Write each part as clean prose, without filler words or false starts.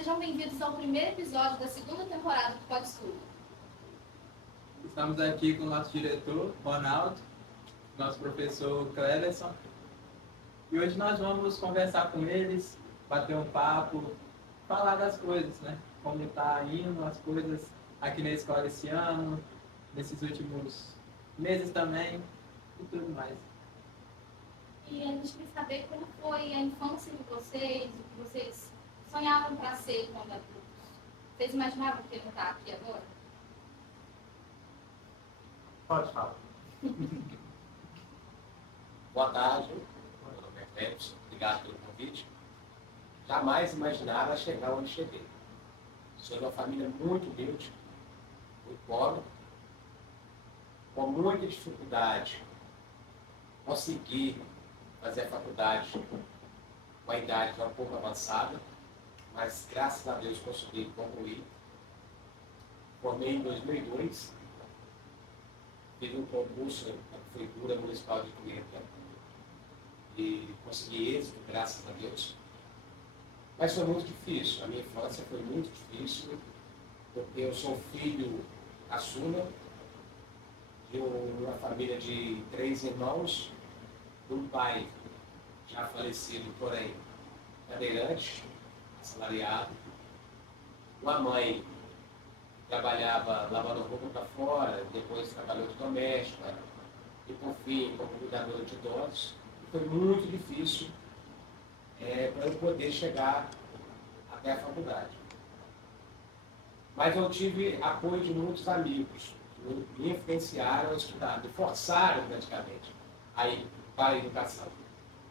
Sejam bem-vindos ao primeiro episódio da segunda temporada do Pode Tudo. Estamos aqui com o nosso diretor, Ronaldo, nosso professor Cleverson. E hoje nós vamos conversar com eles, bater um papo, falar das coisas, né? Como está indo as coisas aqui na escola esse ano, nesses últimos meses também, e tudo mais. E a gente quer saber como foi a infância de vocês, o que vocês sonhavam para ser quando adultos. Vocês imaginavam que iam estar aqui agora? Pode falar. Boa tarde, meu nome é Cleverson, obrigado pelo convite. Jamais imaginava chegar onde cheguei. Sou de uma família muito humilde, muito pobre, com muita dificuldade. Consegui fazer a faculdade com a idade já um pouco avançada, mas graças a Deus consegui concluir. Formei em 2002, fiz um concurso na Prefeitura Municipal de Cuiabá e consegui êxito, graças a Deus. Mas foi muito difícil, a minha infância foi muito difícil, porque eu sou filho caçula de uma família de 3 irmãos, de um pai já falecido, porém cadeirante, assalariado, uma mãe que trabalhava lavando roupa para fora, depois trabalhou de doméstica e por fim como cuidadora de idosos. Foi muito difícil para eu poder chegar até a faculdade. Mas eu tive apoio de muitos amigos que me influenciaram a estudar, me forçaram praticamente a ir para a educação.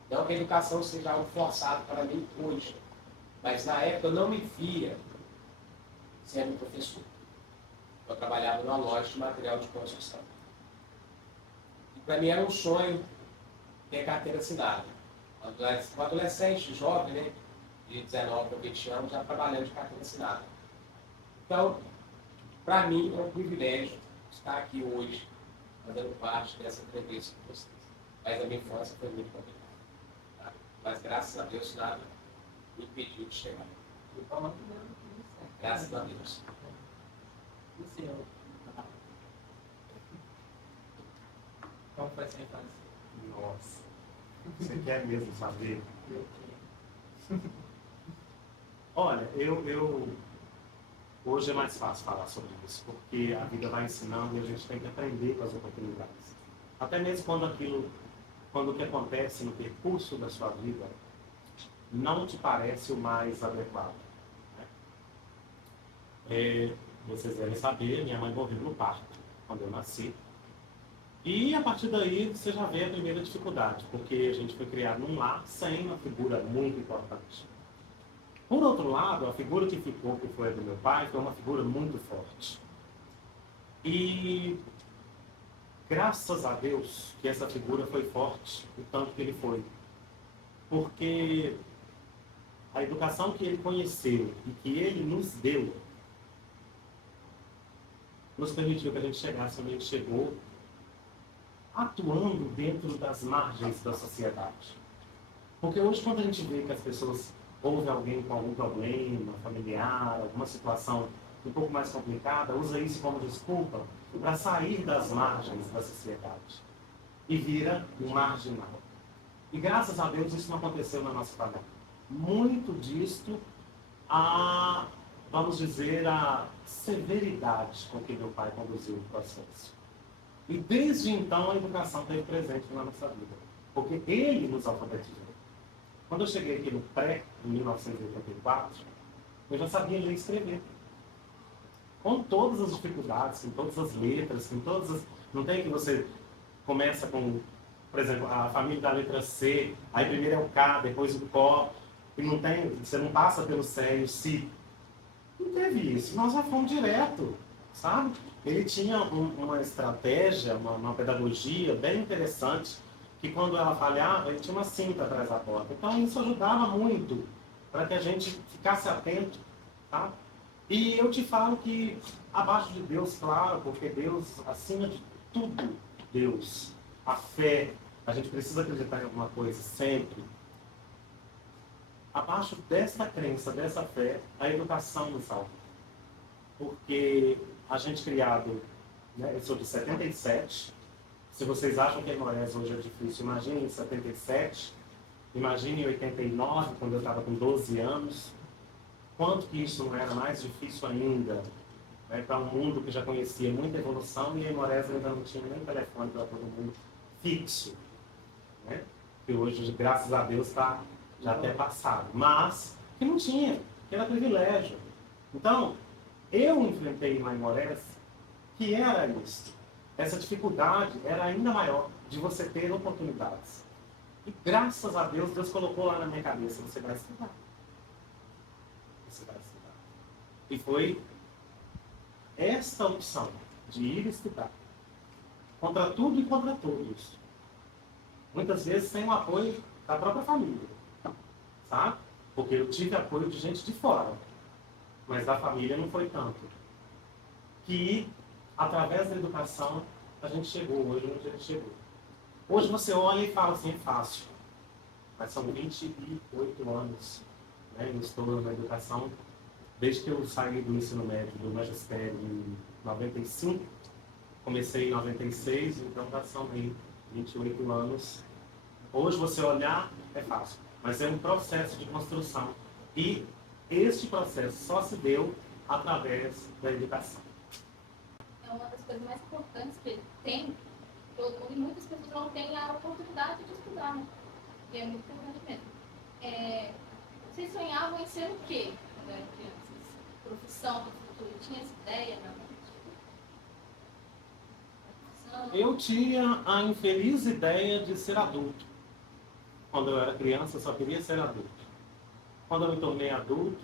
Não que a educação seja algo forçado para mim hoje, mas na época eu não me via sendo professor. Eu trabalhava numa loja de material de construção. E para mim era um sonho ter carteira assinada. Um adolescente jovem, né, de 19 ou 20 anos, já trabalhando de carteira assinada. Então, para mim é um privilégio estar aqui hoje, fazendo parte dessa entrevista com vocês. Mas a minha infância foi muito complicada. Tá? Mas graças a Deus nada me impediu de chegar. Graças a Deus. E o senhor? Como foi essa infância? Nossa, você quer mesmo saber? Olha, hoje é mais fácil falar sobre isso, porque a vida vai ensinando e a gente tem que aprender com as oportunidades. Até mesmo quando o que acontece no percurso da sua vida não te parece o mais adequado. Né? Vocês devem saber, minha mãe morreu no parto, quando eu nasci. E a partir daí você já vê a primeira dificuldade, porque a gente foi criado num lar sem uma figura muito importante. Por outro lado, a figura que ficou, que foi a do meu pai, foi uma figura muito forte. E graças a Deus que essa figura foi forte, o tanto que ele foi. Porque a educação que ele conheceu e que ele nos deu, nos permitiu que a gente chegasse onde a gente chegou, atuando dentro das margens da sociedade. Porque hoje, quando a gente vê que as pessoas ouvem alguém com algum problema familiar, alguma situação um pouco mais complicada, usa isso como desculpa para sair das margens da sociedade e vira um marginal. E graças a Deus isso não aconteceu na nossa família. Muito disto vamos dizer, a severidade com que meu pai conduziu o processo. E desde então a educação esteve presente na nossa vida, porque ele nos alfabetizou. Quando eu cheguei aqui no pré, em 1984, eu já sabia ler e escrever. Com todas as dificuldades, com todas as letras, com todas as... Não tem que você começa com, por exemplo, a família da letra C, aí primeiro é o K, depois o CO, e não tem, você não passa pelo C e o Si. Não teve isso, nós já fomos direto, sabe? Ele tinha uma estratégia, uma pedagogia bem interessante, que quando ela falhava, ele tinha uma cinta atrás da porta. Então isso ajudava muito para que a gente ficasse atento, tá? E eu te falo que abaixo de Deus, claro, porque Deus, acima de tudo, Deus, a fé, a gente precisa acreditar em alguma coisa sempre. abaixo dessa crença, dessa fé, a educação nos salva. Porque a gente criado, né, eu sou de 77, se vocês acham que Aimorés hoje é difícil, imagine em 77, imagine em 89, quando eu estava com 12 anos, quanto que isso não era mais difícil ainda, né, para um mundo que já conhecia muita evolução e Aimorés ainda não tinha nem telefone para todo mundo fixo, né? Que hoje, graças a Deus, está já até passado, mas que não tinha, que era privilégio. Então, eu enfrentei em Aimorés que era isso. Essa dificuldade era ainda maior de você ter oportunidades. E graças a Deus, Deus colocou lá na minha cabeça, você vai estudar. Você vai estudar. E foi esta opção de ir estudar, contra tudo e contra todos. Muitas vezes sem o apoio da própria família, sabe? Porque eu tive apoio de gente de fora, mas da família não foi tanto. Que, através da educação, a gente chegou hoje onde a gente chegou. Hoje você olha e fala assim, é fácil. Mas são 28 anos, né? Eu estou na educação, desde que eu saí do ensino médio, do magistério, em 95, comecei em 96, então já são aí 28 anos. Hoje você olhar é fácil, mas é um processo de construção. E este processo só se deu através da educação. É uma das coisas mais importantes que ele tem, todo mundo, e muitas pessoas não têm a oportunidade de estudar, né? E é muito importante mesmo. Vocês sonhavam em ser o quê quando eram crianças? Profissão do futuro? Tinha essa ideia na mente? Eu tinha a infeliz ideia de ser adulto. Quando eu era criança, eu só queria ser adulto. Quando eu me tornei adulto,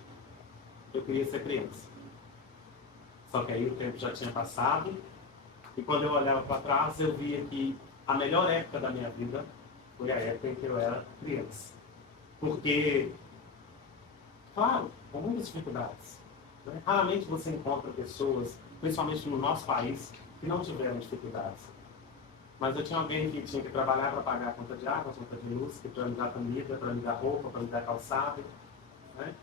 eu queria ser criança. Só que aí o tempo já tinha passado, e quando eu olhava para trás, eu via que a melhor época da minha vida foi a época em que eu era criança. Porque, claro, com muitas dificuldades, né? Raramente você encontra pessoas, principalmente no nosso país, que não tiveram dificuldades. Mas eu tinha alguém que tinha que trabalhar para pagar a conta de água, a conta de luz, para me dar comida, para me dar roupa, para me dar calçado, né?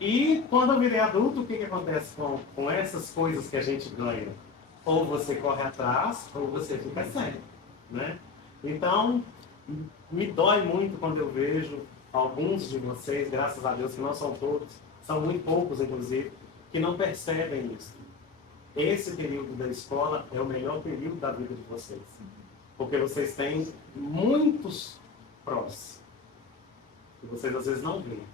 E quando eu virei adulto, o que acontece com essas coisas que a gente ganha? Ou você corre atrás, ou você fica sem, né? Então, me dói muito quando eu vejo alguns de vocês, graças a Deus, que não são todos, são muito poucos, inclusive, que não percebem isso. Esse período da escola é o melhor período da vida de vocês. Porque vocês têm muitos prós, que vocês às vezes não veem.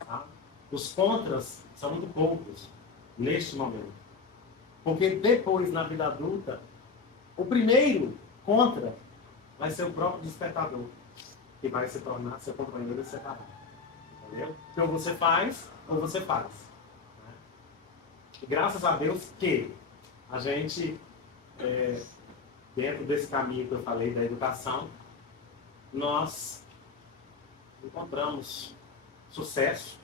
Tá? Os contras são muito poucos neste momento. Porque depois, na vida adulta, o primeiro contra vai ser o próprio despertador, que vai se tornar seu companheiro separado. Entendeu? Então você faz, ou você faz. Né? E graças a Deus que a gente, dentro desse caminho que eu falei da educação, nós encontramos sucesso,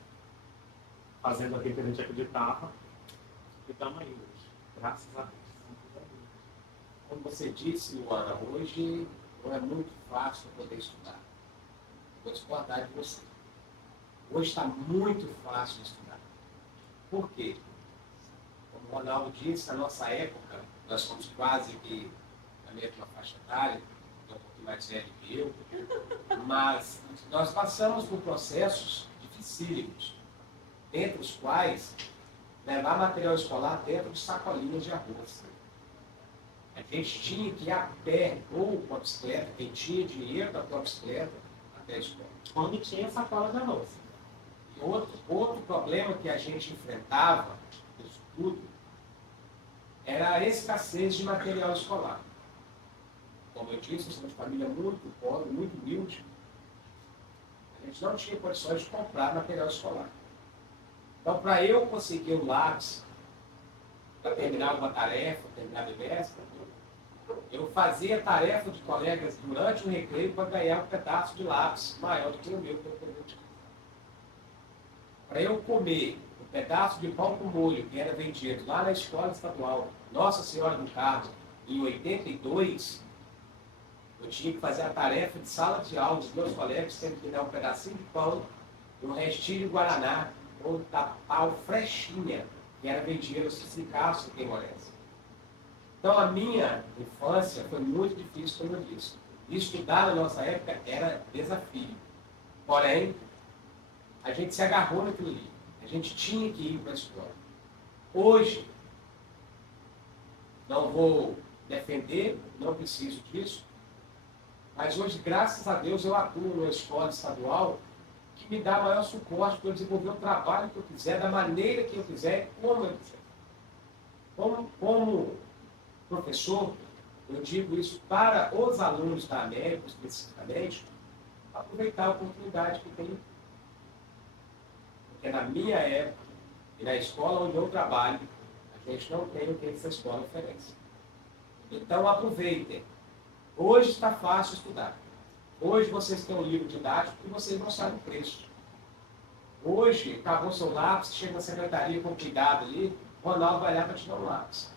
fazendo aquilo que a gente acreditava, e estamos aí hoje, graças a Deus. Como você disse, Luana, hoje não é muito fácil poder estudar. Vou discordar de você. Hoje está muito fácil estudar. Por quê? Como o Ronaldo disse, na nossa época, nós somos quase que na mesma faixa etária, um pouquinho mais velho que eu, mas nós passamos por processos dificílimos, entre os quais levar material escolar dentro de sacolinhas de arroz. A gente tinha que ir a pé ou com a bicicleta, quem tinha dinheiro para ter a bicicleta, até a escola. Quando tinha sacola de arroz. E outro problema que a gente enfrentava, isso tudo, era a escassez de material escolar. Como eu disse, nós somos de família muito pobre, muito humilde. A gente não tinha condições de comprar material escolar. Então, para eu conseguir um lápis, para terminar uma tarefa, terminar a bimestre, eu fazia tarefa de colegas durante o recreio para ganhar um pedaço de lápis maior do que o meu para eu poder utilizar. Para eu comer um pedaço de pão com molho que era vendido lá na escola estadual Nossa Senhora do Carmo, em 82, eu tinha que fazer a tarefa de sala de aula dos meus colegas, tendo que dar um pedacinho de pão no Restinho Guaraná, ou Tapau Frechinha, que era vendido no Citricaço em Timor-Leste. Então, a minha infância foi muito difícil, como eu disse. E estudar na nossa época era desafio. Porém, a gente se agarrou naquilo ali. A gente tinha que ir para a escola. Hoje, não vou defender, não preciso disso, mas hoje, graças a Deus, eu atuo numa escola estadual que me dá maior suporte para eu desenvolver o trabalho que eu quiser, da maneira que eu quiser, como eu quiser. Como professor, eu digo isso para os alunos da América, especificamente, aproveitar a oportunidade que tem. Porque na minha época, e na escola onde eu trabalho, a gente não tem o que essa escola oferece. Então, aproveitem. Hoje está fácil estudar. Hoje vocês têm um livro didático e vocês não sabem o preço. Hoje, acabou seu lápis, chega na secretaria com cuidado ali, o Ronaldo vai lá para te dar um lápis.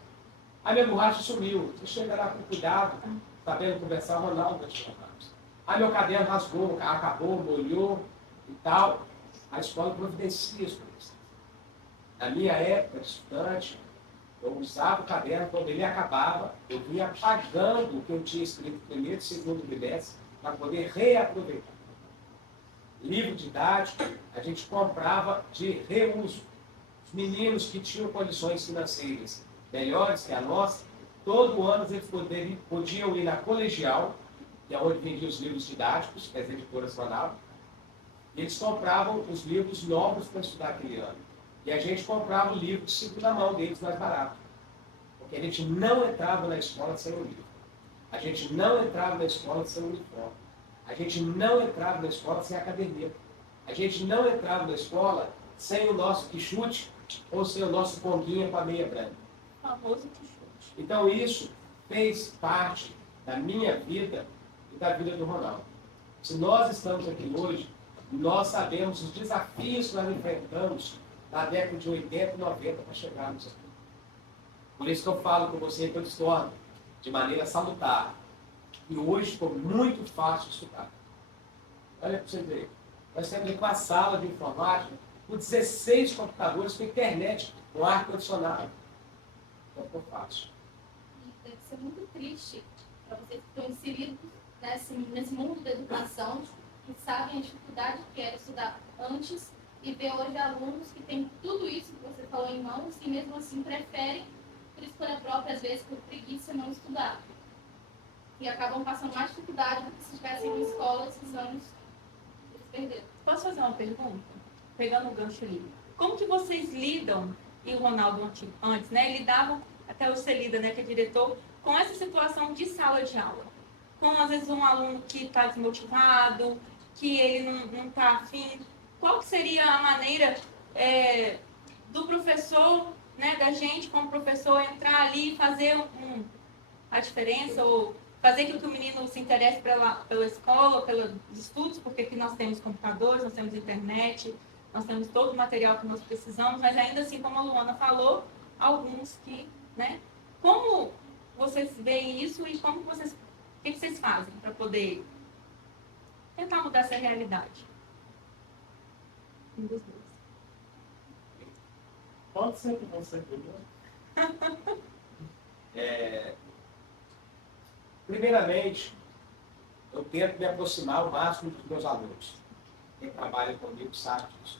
A minha borracha sumiu. Você chega lá com cuidado, sabendo conversar, o Ronaldo vai te dar um lápis. Meu caderno rasgou, acabou, molhou e tal. A escola providencia isso para vocês. Na minha época de estudante, eu usava o caderno, quando ele acabava, eu vinha apagando o que eu tinha escrito no primeiro e segundo trimestre para poder reaproveitar. Livro didático, a gente comprava de reuso. Os meninos que tinham condições financeiras melhores que a nossa, todo ano eles podiam ir na colegial, que é onde vendia os livros didáticos, que as editoras mandavam, e eles compravam os livros novos para estudar aquele ano. E a gente comprava o livro de segunda mão deles mais barato. Porque a gente não entrava na escola sem o livro. A gente não entrava na escola sem o uniforme. A gente não entrava na escola sem a caderneta. A gente não entrava na escola sem o nosso quichute ou sem o nosso conguinha com a meia branca. O famoso quichute. Então isso fez parte da minha vida e da vida do Ronaldo. Se nós estamos aqui hoje, nós sabemos os desafios que nós enfrentamos na década de 80 e 90 para chegarmos aqui. Por isso que eu falo com você que eu discordo de maneira salutar. E hoje ficou muito fácil estudar. Olha para você ver. Nós temos aqui uma sala de informática com 16 computadores, com internet, com ar-condicionado. Então ficou fácil. E deve ser muito triste para vocês que estão inseridos nesse mundo da educação, que sabem a dificuldade que é estudar antes, e ver hoje alunos que têm tudo isso que você falou em mãos e mesmo assim preferem, por escolha própria, às vezes por preguiça, não estudar. E acabam passando mais dificuldade do que se estivessem na escola esses anos que eles perderam. Posso fazer uma pergunta? Pegando o gancho ali. Como que vocês lidam, e o Ronaldo antes, né? Lidavam, até o Celida, né, que é diretor, com essa situação de sala de aula? Com, às vezes, um aluno que está desmotivado, que ele não está afim. Qual que seria a maneira do professor, né, da gente, como professor, entrar ali e fazer a diferença, ou fazer com que o menino se interesse pela escola, pelos estudos, porque aqui nós temos computadores, nós temos internet, nós temos todo o material que nós precisamos, mas ainda assim, como a Luana falou, alguns que, né? Como vocês veem isso e como vocês, o que vocês fazem para poder tentar mudar essa realidade? Um dos dois. Pode ser que você primeiro. Primeiramente, eu tento me aproximar o máximo dos meus alunos. Quem trabalha comigo sabe disso.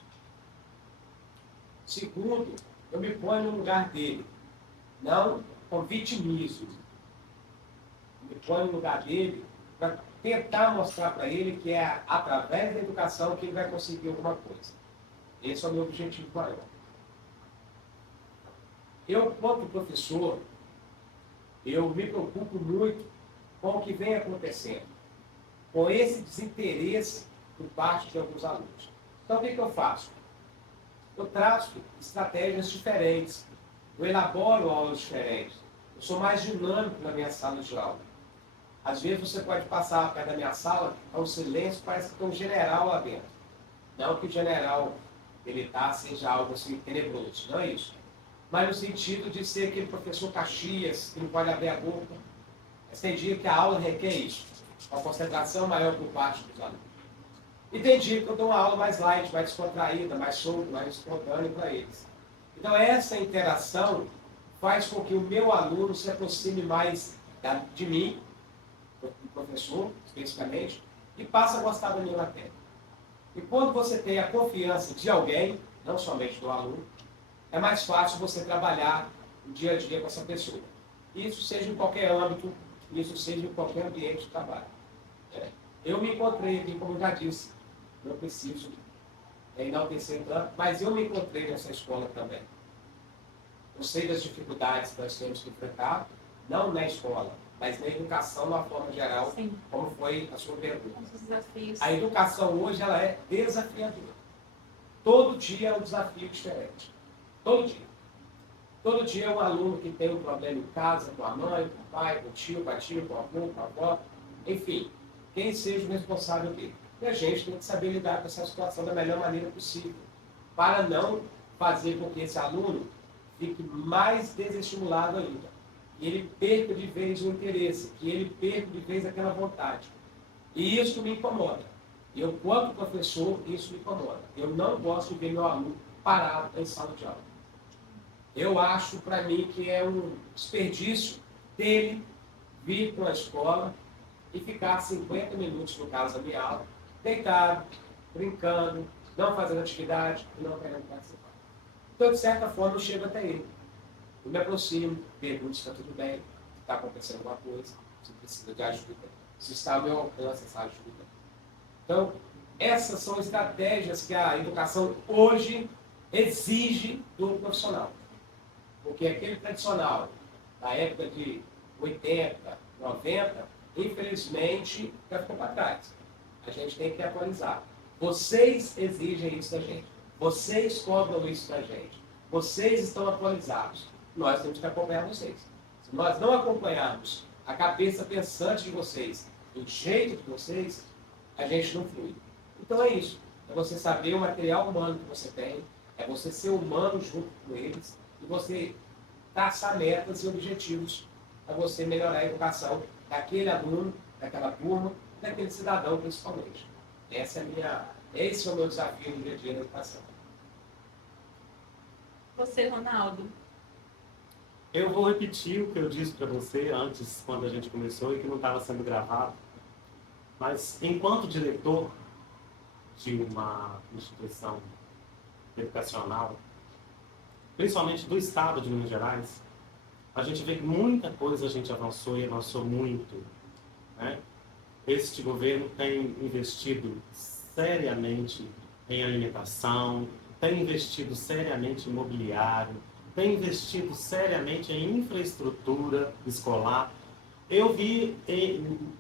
Segundo, eu me ponho no lugar dele. Não com vitimismo. Eu me ponho no lugar dele para tentar mostrar para ele que é através da educação que ele vai conseguir alguma coisa. Esse é o meu objetivo maior. Eu, como professor, eu me preocupo muito com o que vem acontecendo, com esse desinteresse por parte de alguns alunos. Então, o que eu faço? Eu traço estratégias diferentes, eu elaboro aulas diferentes, eu sou mais dinâmico na minha sala de aula. Às vezes você pode passar perto da minha sala, é um silêncio, parece que tem um general lá dentro. Não que o general militar seja algo assim tenebroso, não é isso. Mas no sentido de ser aquele professor Caxias, que não pode abrir a boca. Mas tem dia que a aula requer isso, uma concentração maior por parte dos alunos. E tem dia que eu dou uma aula mais light, mais descontraída, mais solta, mais espontânea para eles. Então essa interação faz com que o meu aluno se aproxime mais de mim, do professor, especificamente, e passe a gostar da minha matéria. E quando você tem a confiança de alguém, não somente do aluno, é mais fácil você trabalhar o dia a dia com essa pessoa. Isso seja em qualquer âmbito, isso seja em qualquer ambiente de trabalho. Eu me encontrei aqui, como eu já disse, não preciso enaltecer tanto, mas eu me encontrei nessa escola também. Eu sei das dificuldades que nós temos que enfrentar, não na escola, mas na educação de uma forma geral, Sim. como foi a sua pergunta. Os desafios. A educação hoje ela é desafiadora. Todo dia é um desafio diferente. Todo dia. Todo dia é um aluno que tem um problema em casa, com a mãe, com o pai, com o tio, com a tia, com o avô, com a avó, enfim, quem seja o responsável dele. E a gente tem que saber lidar com essa situação da melhor maneira possível, para não fazer com que esse aluno fique mais desestimulado ainda, que ele perca de vez o interesse, que ele perca de vez aquela vontade. E isso me incomoda. Eu, quanto professor, isso me incomoda. Eu não gosto de ver meu aluno parado em sala de aula. Eu acho, para mim, que é um desperdício dele vir para a escola e ficar 50 minutos, no caso da minha aula, deitado, brincando, não fazendo atividade e não querendo participar. Então, de certa forma, eu chego até ele. Eu me aproximo, pergunto se está tudo bem, se está acontecendo alguma coisa, se precisa de ajuda, se está ao meu alcance essa ajuda. Então, essas são estratégias que a educação hoje exige do profissional. Porque aquele tradicional, da época de 80, 90, infelizmente, já ficou para trás. A gente tem que atualizar. Vocês exigem isso da gente. Vocês cobram isso da gente. Vocês estão atualizados. Nós temos que acompanhar vocês. Se nós não acompanharmos a cabeça pensante de vocês, o jeito de vocês, a gente não flui. Então é isso. É você saber o material humano que você tem, é você ser humano junto com eles, e você traçar metas e objetivos para você melhorar a educação daquele aluno, daquela turma, daquele cidadão principalmente. Esse é o meu desafio no dia a dia da educação. Você, Ronaldo. Eu vou repetir o que eu disse para você antes, quando a gente começou, e que não estava sendo gravado. Mas, enquanto diretor de uma instituição educacional, principalmente do estado de Minas Gerais, a gente vê que muita coisa a gente avançou e avançou muito, né? Este governo tem investido seriamente em alimentação, tem investido seriamente em mobiliário, tem investido seriamente em infraestrutura escolar. Eu vi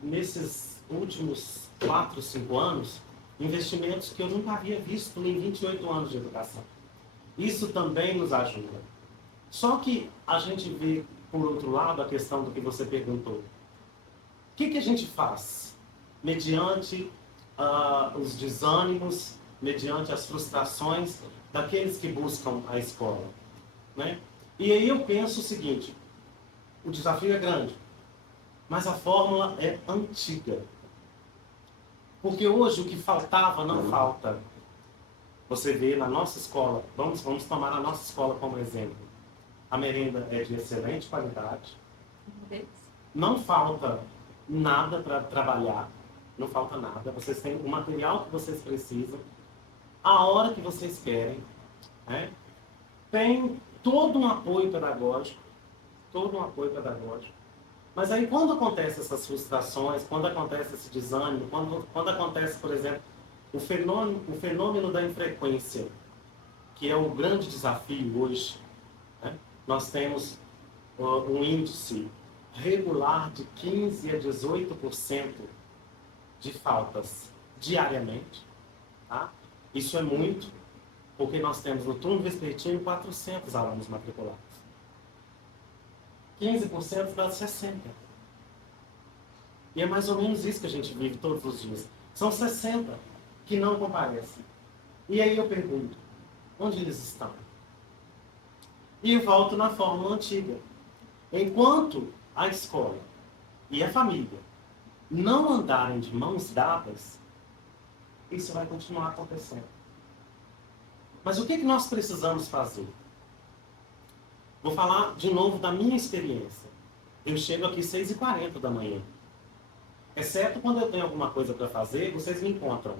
nesses últimos 4, 5 anos investimentos que eu nunca havia visto em 28 anos de educação. Isso também nos ajuda. Só que a gente vê, por outro lado, a questão do que você perguntou. O que a gente faz? Mediante os desânimos, mediante as frustrações daqueles que buscam a escola, né? E aí eu penso o seguinte, o desafio é grande, mas a fórmula é antiga. Porque hoje o que faltava não falta. Você vê na nossa escola, vamos tomar a nossa escola como exemplo. A merenda é de excelente qualidade. Não falta nada para trabalhar. Não falta nada. Vocês têm o material que vocês precisam, a hora que vocês querem, né? Tem todo um apoio pedagógico. Todo um apoio pedagógico. Mas aí quando acontecem essas frustrações, quando acontece esse desânimo, quando acontece, por exemplo, o fenômeno da infrequência, que é o grande desafio hoje, né? Nós temos um índice regular de 15% a 18% de faltas diariamente. Tá? Isso é muito, porque nós temos no turno vespertino 400 alunos matriculados. 15% dá 60%. E é mais ou menos isso que a gente vive todos os dias. São 60% que não comparecem. E aí eu pergunto, onde eles estão? E volto na fórmula antiga. Enquanto a escola e a família não andarem de mãos dadas, isso vai continuar acontecendo. Mas o que nós precisamos fazer? Vou falar de novo da minha experiência. Eu chego aqui 6h40 da manhã. Exceto quando eu tenho alguma coisa para fazer, vocês me encontram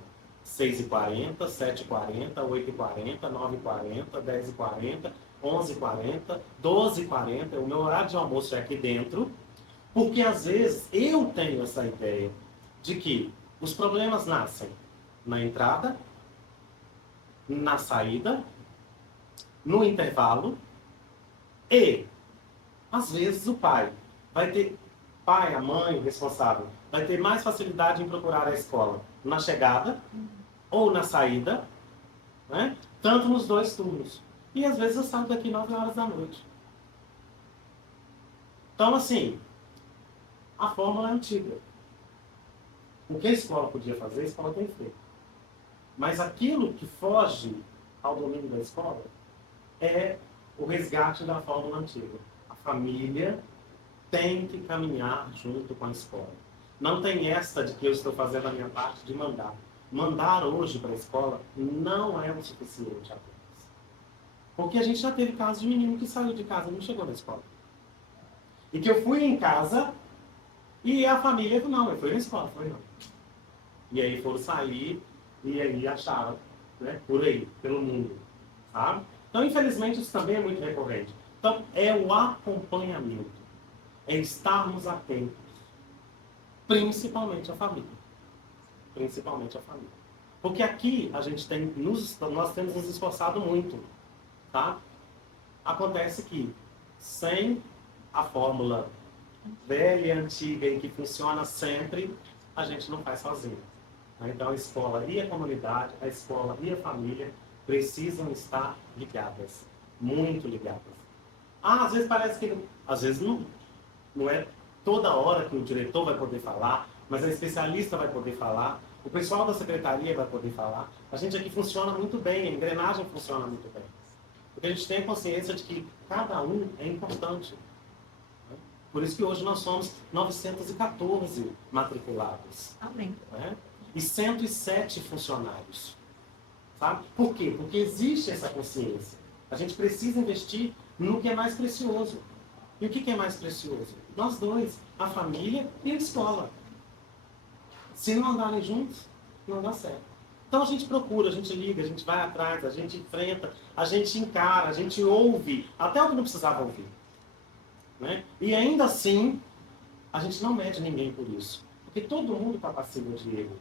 6h40, 7h40, 8h40, 9h40, 10h40, 11h40, 12h40. O meu horário de almoço é aqui dentro, porque às vezes eu tenho essa ideia de que os problemas nascem na entrada, na saída, no intervalo e, às vezes, o pai vai ter, a mãe, o responsável, vai ter mais facilidade em procurar a escola na chegada ou na saída, né? Tanto nos dois turnos. E às vezes eu saio daqui 9h da noite. Então, assim, a fórmula é antiga. O que a escola podia fazer, a escola tem feito. Mas aquilo que foge ao domínio da escola é o resgate da fórmula antiga. A família tem que caminhar junto com a escola. Não tem esta de que eu estou fazendo a minha parte de mandar. Mandar hoje para a escola não é o suficiente apenas. Porque a gente já teve casos de menino que saiu de casa e não chegou na escola. E que eu fui em casa e a família falou, não, eu fui na escola, foi não. E aí foram sair e aí acharam, né, por aí, pelo mundo, sabe? Então, infelizmente, isso também é muito recorrente. Então, é o acompanhamento, é estarmos atentos, principalmente a família. Principalmente a família. Porque aqui a gente tem, nós temos nos esforçado muito, tá? Acontece que, sem a fórmula velha e antiga e que funciona sempre, a gente não faz sozinho. Então, a escola e a comunidade, a escola e a família precisam estar ligadas, muito ligadas. Às vezes parece que, às vezes não é toda hora que o diretor vai poder falar, mas a especialista vai poder falar, o pessoal da secretaria vai poder falar. A gente aqui funciona muito bem, a engrenagem funciona muito bem. Porque a gente tem a consciência de que cada um é importante. Por isso que hoje nós somos 914 matriculados. Amém. Né? E 107 funcionários. Sabe? Por quê? Porque existe essa consciência. A gente precisa investir no que é mais precioso. E o que é mais precioso? Nós dois, a família e a escola. Se não andarem juntos, não dá certo. Então a gente procura, a gente liga, a gente vai atrás, a gente enfrenta, a gente encara, a gente ouve, até o que não precisava ouvir. Né? E ainda assim, a gente não mede ninguém por isso. Porque todo mundo está passivo de erro.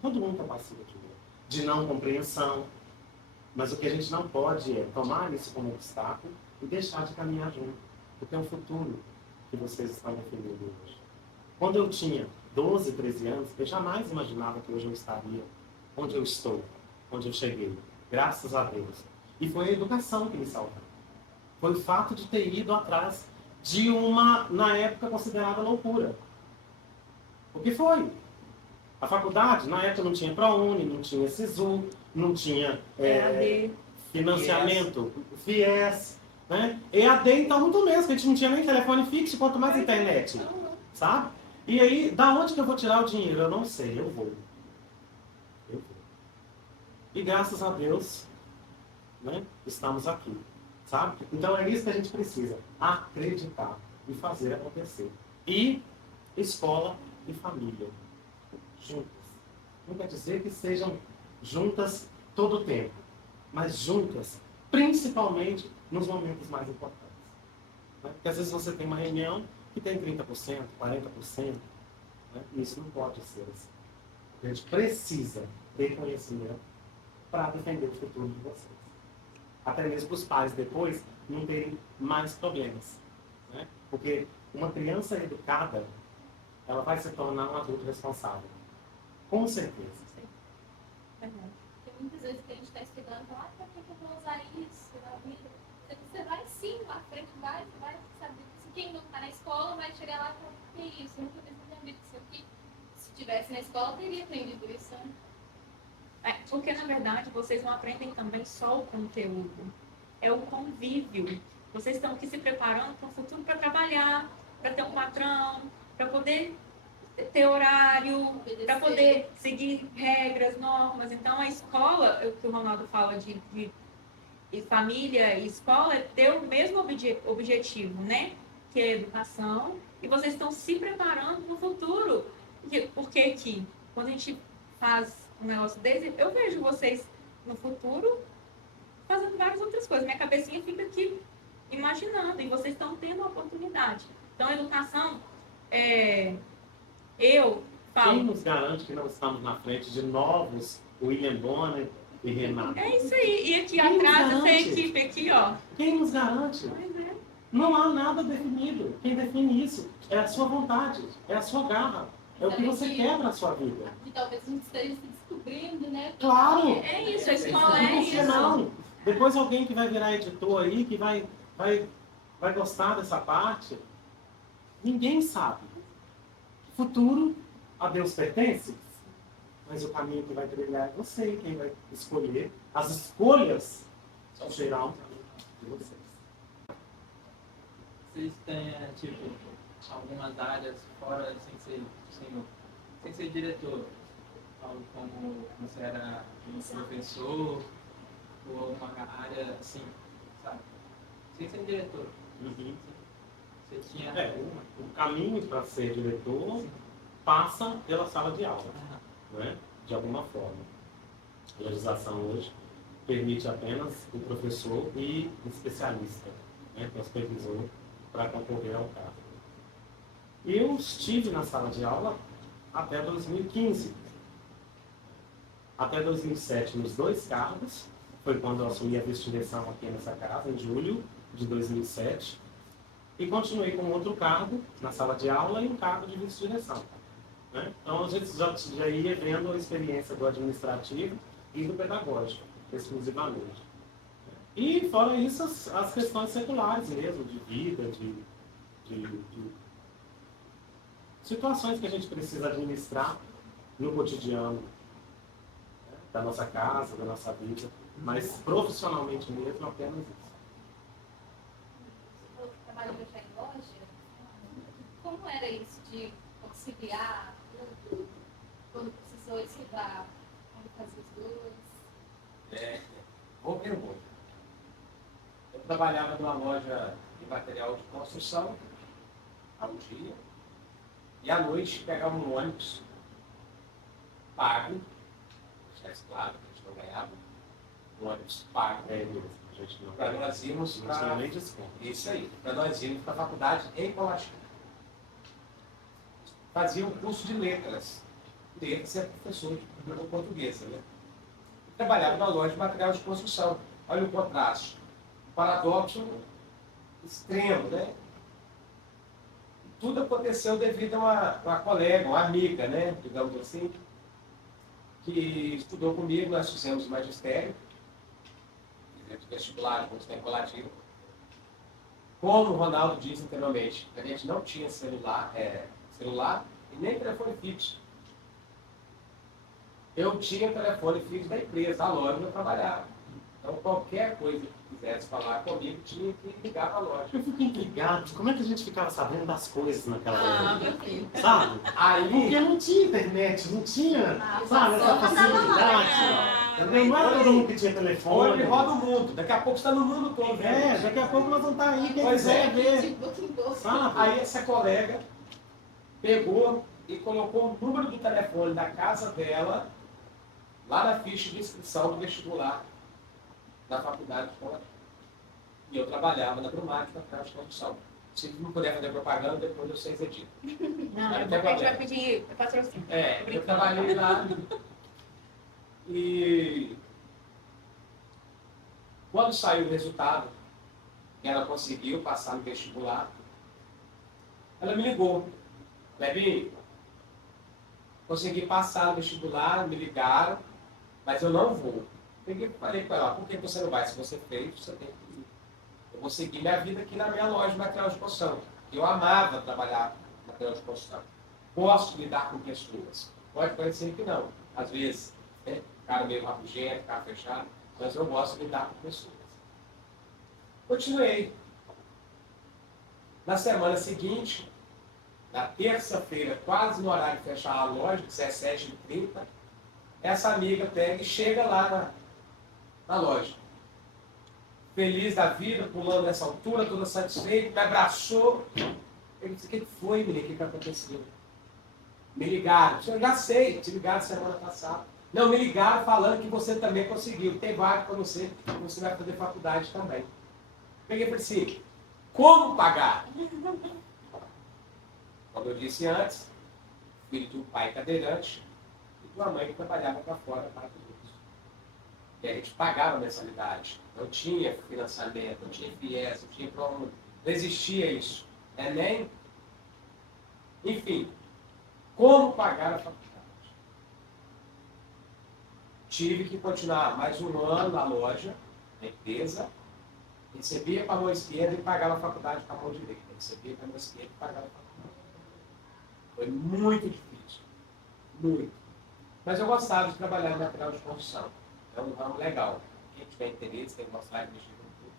Todo mundo está passivo de erro. De não compreensão. Mas o que a gente não pode é tomar isso como obstáculo e deixar de caminhar junto. Porque é um futuro que vocês estão defendendo hoje. Quando eu tinha 12, 13 anos, eu jamais imaginava que hoje eu estaria onde eu estou, onde eu cheguei. Graças a Deus. E foi a educação que me salvou. Foi o fato de ter ido atrás de uma, na época, considerada loucura. O que foi? A faculdade, na época, não tinha ProUni, não tinha SISU, não tinha financiamento, FIES, né? EAD, então, muito menos, porque a gente não tinha nem telefone fixo, quanto mais internet, sabe? E aí, da onde que eu vou tirar o dinheiro? Eu não sei, eu vou. E graças a Deus, né, estamos aqui, sabe? Então é isso que a gente precisa, acreditar e fazer acontecer. E escola e família, juntas. Não quer dizer que sejam juntas todo o tempo, mas juntas, principalmente nos momentos mais importantes. Né? Porque às vezes você tem uma reunião que tem 30%, 40%, né? E isso não pode ser assim. A gente precisa ter conhecimento para defender o futuro de vocês. Até mesmo para os pais depois não terem mais problemas. Né? Porque uma criança educada, ela vai se tornar um adulto responsável. Com certeza. Porque muitas vezes que a gente está estudando, fala, para que eu vou usar isso na vida? Você vai sim lá à frente, você vai saber. Se quem não está na escola vai chegar lá e falar, que é isso? Eu nunca fiz na minha vida isso aqui. Se estivesse na escola, teria aprendido isso. Né? Porque, na verdade, vocês não aprendem também só o conteúdo. É o convívio. Vocês estão aqui se preparando para o futuro, para trabalhar, para ter um patrão, para poder ter horário, Obedecer. para poder seguir regras, normas. Então, a escola, o que o Ronaldo fala de e família e escola, é ter o mesmo objetivo, né? Que é a educação. E vocês estão se preparando para o futuro. Porque que quando a gente faz um negócio desse, eu vejo vocês no futuro fazendo várias outras coisas. Minha cabecinha fica aqui imaginando, e vocês estão tendo a oportunidade. Então, a educação, eu Quem falo. nos garante que não estamos na frente de novos William Bonner e Renato? É isso aí. E aqui Quem nos atrás, essa garante? equipe aqui, ó. Quem nos garante? Pois é. Não há nada definido. Quem define isso é a sua vontade, é a sua garra, é o que você quer para a sua vida. E talvez a gente esteja se descobrindo, né? Claro! É isso, a escola E é por que isso. não? Depois alguém que vai virar editor aí, que vai gostar dessa parte, ninguém sabe. Futuro a Deus pertence, mas o caminho que vai trilhar é você, quem vai escolher. As escolhas serão de vocês. Vocês têm, tipo, algumas áreas fora, sem ser diretor? Algo como você era um professor, ou uma área assim, sabe? Sem ser diretor. Uhum. Você tinha... O caminho para ser diretor passa pela sala de aula, né? De alguma forma. A legislação hoje permite apenas o professor e o especialista, né? Que é o supervisor, para concorrer ao cargo. Eu estive na sala de aula até 2015. Até 2007, nos 2 cargos. Foi quando eu assumi a vice-direção aqui nessa casa, em julho de 2007. E continuei com outro cargo na sala de aula e um cargo de vice-direção, né? Então, a gente já ia vendo a experiência do administrativo e do pedagógico, exclusivamente. E, fora isso, as questões seculares mesmo, de vida, de situações que a gente precisa administrar no cotidiano, né? Da nossa casa, da nossa vida, mas profissionalmente mesmo, apenas isso. Você trabalhou já em loja? Como era isso de auxiliar tudo, quando precisou estudar, como fazer os dois? Boa pergunta. Eu trabalhava numa loja de material de construção ao dia e à noite pegava um ônibus pago, já é claro que a gente não ganhava, um ônibus pago para nós irmos Não tinha nem desconto. isso aí, para nós irmos para a faculdade em Colatina. Fazia um curso de letras, teria que ser professor de língua portuguesa, né? Trabalhava na loja de material de construção. Olha o contraste. Um paradoxo extremo, né? Tudo aconteceu devido a uma colega, uma amiga, né? Digamos assim, que estudou comigo, nós fizemos magistério, fizemos vestibular, como está em Colatina. Como o Ronaldo disse anteriormente, a gente não tinha celular e nem telefone fixo. Eu tinha telefone fixo da empresa, a loja onde eu trabalhava. Então, qualquer coisa que quisesse falar comigo, tinha que ligar para a loja. Eu fico intrigado, como é que a gente ficava sabendo das coisas naquela Ah, época? meu filho. Sabe? Aí, Porque não tinha internet, não tinha, sabe, essa só facilidade. Entendeu? Não era todo mundo que tinha hoje telefone. roda o mundo, daqui a pouco está no mundo todo. Né? Daqui a pouco nós vamos estar aí, quem Pois quiser ver. Tipo, Sabe? Aí essa colega pegou e colocou o número do telefone da casa dela lá na ficha de inscrição do vestibular da faculdade de Colatina. E eu trabalhava na Brumac, na casa de construção. Se não puder fazer propaganda, depois eu sei edito. Não, Não eu tem vou, a gente problema. vai pedir patrocínio. Eu trabalhei lá e quando saiu o resultado, que ela conseguiu passar no vestibular, ela me ligou. Lebinho, consegui passar no vestibular, me ligaram, mas eu não vou. Peguei e falei com ela, por que você não vai? Se você fez, você tem que ir. Eu vou seguir minha vida aqui na minha loja de material de construção. Eu amava trabalhar em material de construção. Gosto de lidar com pessoas. Pode parecer que não. Às vezes, né? Cara meio rabugento, cara fechado, mas eu gosto de lidar com pessoas. Continuei. Na semana seguinte, Na terça-feira, quase no horário de fechar a loja, 17h30, essa amiga pega e chega lá na loja. Feliz da vida, pulando nessa altura, toda satisfeita, me abraçou. Eu disse, o que foi, menina? O que aconteceu? Me ligaram. Eu já sei, te ligaram semana passada. Não, me ligaram falando que você também conseguiu. Tem vaga para você vai fazer faculdade também. Peguei e falei assim, como pagar? Como eu disse antes, filho de um pai cadeirante e de uma mãe que trabalhava para fora para tudo isso. E a gente pagava mensalidade. Não tinha financiamento, não tinha FIES, não tinha problema. Não existia isso. Enem. Enfim, como pagar a faculdade? Tive que continuar mais um ano na loja, na empresa, recebia com a mão esquerda e pagava a faculdade com a mão direita. Recebia com a mão esquerda e pagava a faculdade. Foi muito difícil. Muito. Mas eu gostava de trabalhar no material de construção. É um ramo legal. Quem tiver interesse, tem que mostrar e mexer com tudo.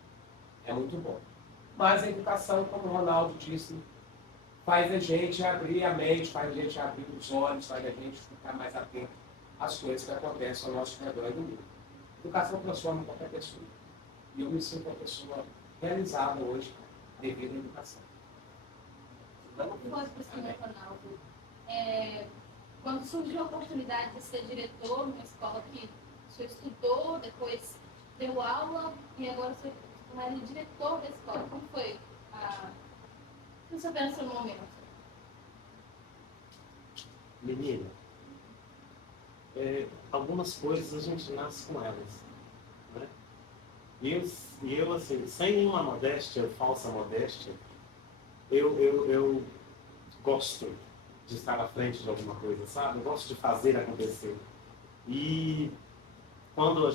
É muito bom. Mas a educação, como o Ronaldo disse, faz a gente abrir a mente, faz a gente abrir os olhos, faz a gente ficar mais atento às coisas que acontecem ao nosso redor e do mundo. A educação transforma qualquer pessoa. E eu me sinto uma pessoa realizada hoje devido à educação. Como foi para o senhor, Ronaldo? Quando surgiu a oportunidade de ser diretor numa escola que o senhor estudou, depois deu aula e agora você é diretor da escola, como foi o que você pensou no momento? Menina, algumas coisas a gente nasce com elas, né? E eu assim, sem nenhuma modéstia, falsa modéstia, eu gosto de estar à frente de alguma coisa, sabe? Eu gosto de fazer acontecer. E quando eu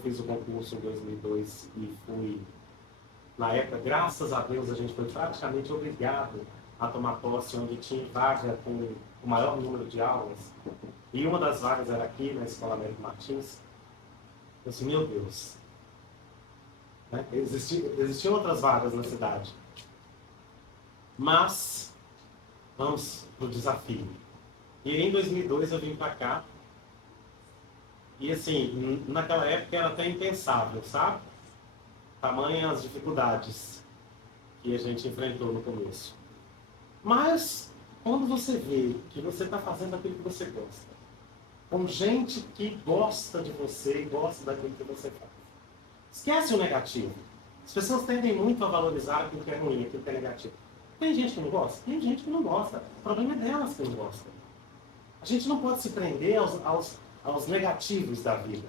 fiz o concurso em 2002 e fui, na época, graças a Deus, a gente foi praticamente obrigado a tomar posse onde tinha vaga com o maior número de aulas. E uma das vagas era aqui, na Escola Américo Martins. Eu disse, meu Deus. Né? Existiam outras vagas na cidade. Mas, vamos para o desafio. E em 2002 eu vim para cá. E assim, naquela época era até impensável, sabe? Tamanhas as dificuldades que a gente enfrentou no começo. Mas, quando você vê que você está fazendo aquilo que você gosta, com gente que gosta de você e gosta daquilo que você faz, esquece o negativo. As pessoas tendem muito a valorizar aquilo que é ruim, aquilo que é negativo. Tem gente que não gosta? Tem gente que não gosta. O problema é delas que não gostam. A gente não pode se prender aos negativos da vida.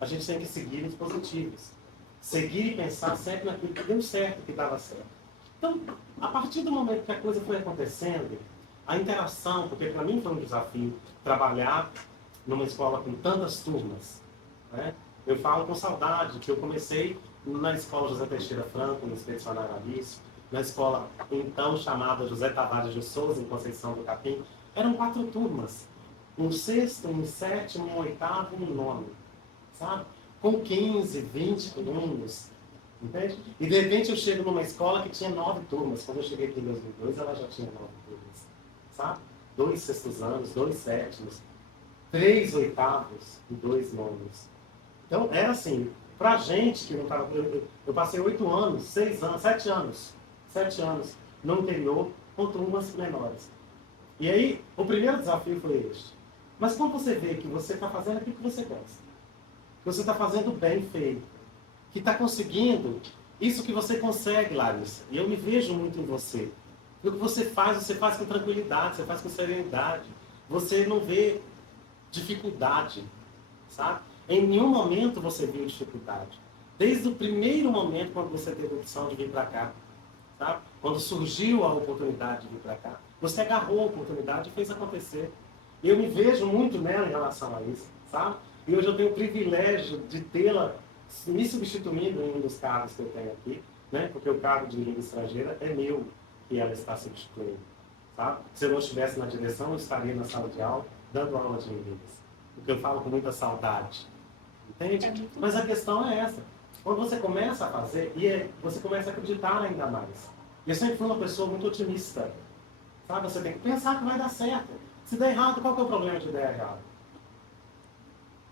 A gente tem que seguir os positivos. Seguir e pensar sempre naquilo que deu certo, que dava certo. Então, a partir do momento que a coisa foi acontecendo, a interação, porque para mim foi um desafio trabalhar numa escola com tantas turmas, né? Eu falo com saudade que eu comecei na escola José Teixeira Franco, no Expedicionário Alice, na escola então chamada José Tavares de Souza, em Conceição do Capim. Eram 4 turmas, um sexto, um sétimo, um oitavo e um nono, sabe? Com 15, 20 alunos, entende? E de repente eu chego numa escola que tinha 9 turmas. Quando eu cheguei aqui em 2002, ela já tinha 9 turmas, sabe? 2 sextos anos, 2 sétimos, 3 oitavos e 2 nonos. Então era assim, pra gente que não estava... Eu passei 8 anos, 6 anos, 7 anos no interior com turmas menores. E aí, o primeiro desafio foi este. Mas quando você vê que você está fazendo aquilo que você gosta, que você está fazendo bem feito, que está conseguindo isso que você consegue, Larissa, e eu me vejo muito em você. O que você faz com tranquilidade, você faz com serenidade. Você não vê dificuldade, sabe? Em nenhum momento você viu dificuldade. Desde o primeiro momento, quando você teve a opção de vir para cá, sabe? Quando surgiu a oportunidade de vir para cá, você agarrou a oportunidade e fez acontecer. Eu me vejo muito nela em relação a isso, sabe? E hoje eu tenho o privilégio de tê-la me substituindo em um dos cargos que eu tenho aqui, né? Porque o cargo de língua estrangeira é meu e ela está substituindo, sabe? Se eu não estivesse na direção, eu estaria na sala de aula, dando aula de inglês. Porque eu falo com muita saudade, entende? Mas a questão é essa. Quando você começa a fazer, você começa a acreditar ainda mais. E eu sempre fui uma pessoa muito otimista. Sabe? Você tem que pensar que vai dar certo. Se der errado, qual que é o problema de der errado?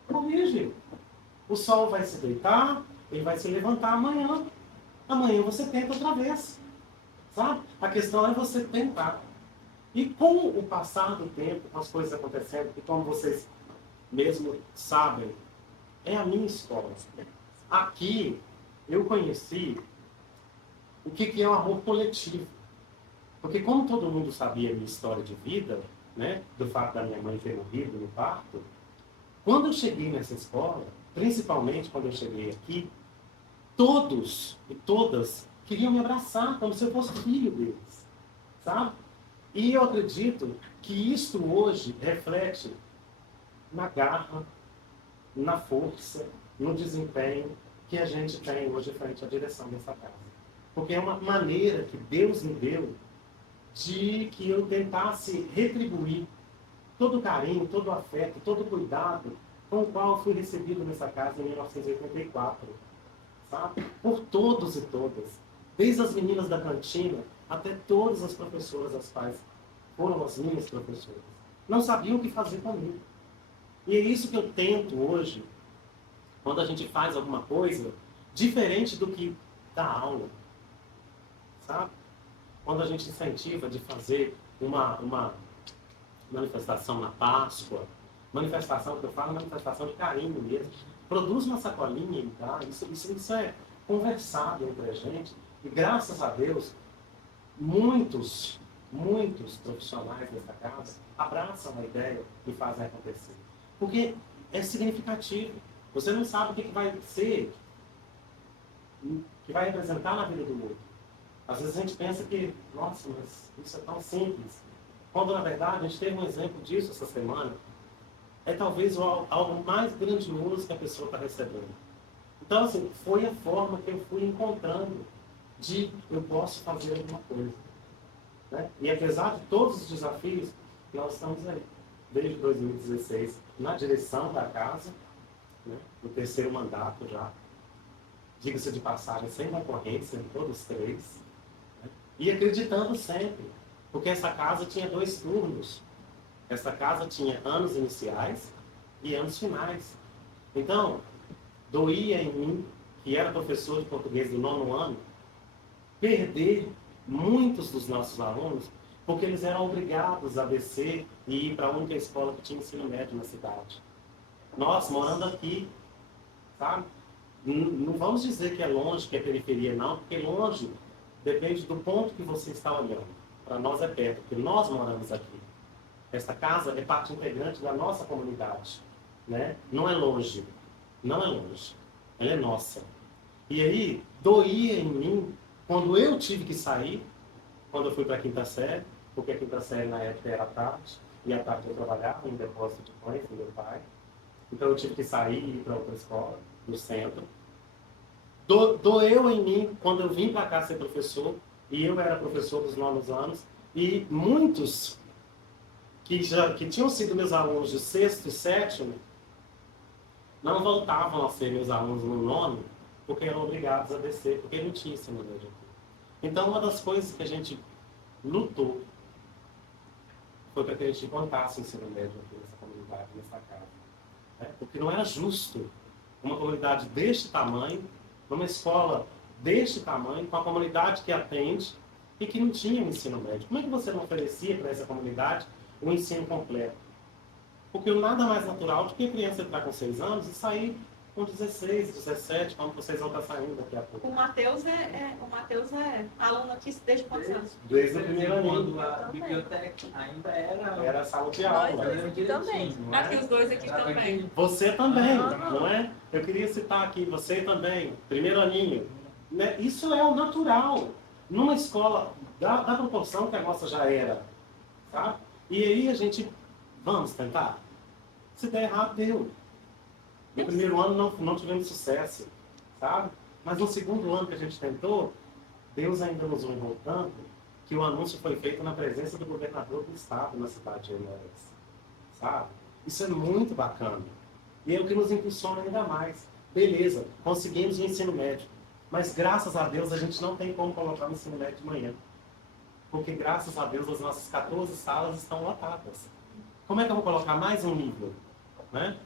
Corrige. O sol vai se deitar, ele vai se levantar amanhã. Amanhã você tenta outra vez. Sabe? A questão é você tentar. E com o passar do tempo, com as coisas acontecendo, e como vocês mesmo sabem, é a minha escola. Aqui eu conheci o que é o amor coletivo. Porque como todo mundo sabia a minha história de vida, né, do fato da minha mãe ter morrido no parto, quando eu cheguei nessa escola, principalmente quando eu cheguei aqui, todos e todas queriam me abraçar como se eu fosse filho deles, sabe? E eu acredito que isto hoje reflete na garra, na força, no desempenho que a gente tem hoje frente à direção dessa casa. Porque é uma maneira que Deus me deu de que eu tentasse retribuir todo o carinho, todo o afeto, todo o cuidado com o qual fui recebido nessa casa em 1984, sabe? Por todos e todas. Desde as meninas da cantina até todas as professoras, as quais foram as minhas professoras. Não sabiam o que fazer comigo. E é isso que eu tento hoje, quando a gente faz alguma coisa, diferente do que da aula, sabe? Quando a gente incentiva de fazer uma manifestação na Páscoa, manifestação que eu falo, manifestação de carinho mesmo, produz uma sacolinha e dá, isso é conversado entre a gente, e graças a Deus, muitos profissionais dessa casa abraçam a ideia e fazem acontecer. Porque é significativo. Você não sabe o que vai ser, que vai representar na vida do outro. Às vezes a gente pensa que, nossa, mas isso é tão simples. Quando, na verdade, a gente teve um exemplo disso essa semana, é talvez algo mais grandioso que a pessoa está recebendo. Então, assim, foi a forma que eu fui encontrando de eu posso fazer alguma coisa. Né? E apesar de todos os desafios, nós estamos aí, desde 2016, na direção da casa, né? No terceiro mandato já. Diga-se de passagem, sem concorrência em todos os três. Né? E acreditando sempre, porque essa casa tinha 2 turnos. Essa casa tinha anos iniciais e anos finais. Então, doía em mim, que era professor de português do 9º ano, perder muitos dos nossos alunos, porque eles eram obrigados a descer e ir para a única escola que tinha ensino médio na cidade. Nós, morando aqui, sabe? Não vamos dizer que é longe, que é periferia, não, porque longe depende do ponto que você está olhando. Para nós é perto, porque nós moramos aqui. Esta casa é parte integrante da nossa comunidade, né? Não é longe, não é longe, ela é nossa. E aí, doía em mim, quando eu tive que sair, quando eu fui para a 5ª série, porque a 5ª série na época era tarde, e à tarde eu trabalhava em depósito de pães com meu pai. Então eu tive que sair e ir para outra escola, no centro. Doeu em mim quando eu vim para cá ser professor, e eu era professor dos 9º anos, e muitos que tinham sido meus alunos de 6º e 7º, não voltavam a ser meus alunos no 9º, porque eram obrigados a descer, porque não tinha ensino médio aqui. Então, uma das coisas que a gente lutou foi para que a gente implantasse o ensino médio aqui nessa comunidade, nessa casa. Né? Porque não era justo uma comunidade deste tamanho, numa escola deste tamanho, com a comunidade que atende e que não tinha um ensino médio. Como é que você não oferecia para essa comunidade um ensino completo? Porque o nada mais natural do que a criança entrar com 6 anos e sair com 16, 17, como vocês vão estar saindo daqui a pouco. O Matheus é aluno aqui desde quantos anos? Desde o primeiro ano. Quando a biblioteca ainda era Era sala de aula. Nós dois aqui também. não é? Aqui os dois aqui Era também. aqui. Você também, Ah. não é? Eu queria citar aqui, você também, primeiro aninho. Né? Isso é o natural. Numa escola da proporção que a nossa já era. Sabe? E aí a gente, vamos tentar? Se der errado, deu. No primeiro ano não tivemos sucesso, sabe? Mas no segundo ano que a gente tentou, Deus ainda nos honrou tanto que o anúncio foi feito na presença do governador do estado na cidade de Enéas, sabe? Isso é muito bacana. E é o que nos impulsiona ainda mais. Beleza, conseguimos o ensino médio. Mas graças a Deus a gente não tem como colocar o ensino médio de manhã. porque graças a Deus as nossas 14 salas estão lotadas. Como é que eu vou colocar mais um nível? Né?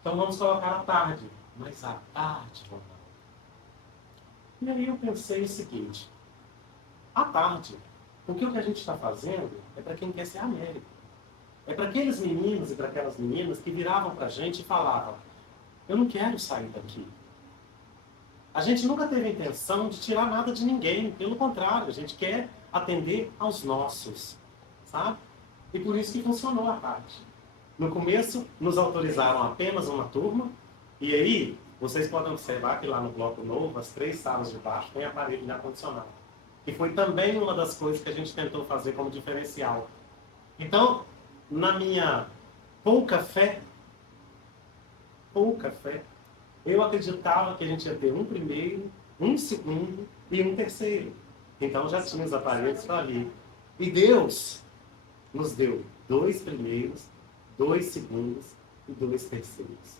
Então vamos colocar à tarde. Mas à tarde, Ronaldo. E aí eu pensei o seguinte, à tarde, porque o que a gente está fazendo é para quem quer ser América. É para aqueles meninos e para aquelas meninas que viravam para a gente e falavam, eu não quero sair daqui. A gente nunca teve a intenção de tirar nada de ninguém, pelo contrário, a gente quer atender aos nossos, sabe? E por isso que funcionou a tarde. No começo, nos autorizaram apenas uma turma, e aí vocês podem observar que lá no Bloco Novo, as 3 salas de baixo têm aparelho de ar-condicionado, que foi também uma das coisas que a gente tentou fazer como diferencial. Então, na minha pouca fé, eu acreditava que a gente ia ter um primeiro, um segundo e um terceiro. Então já tinha os aparelhos ali. E Deus nos deu 2 primeiros, 2 segundos e 2 terceiros.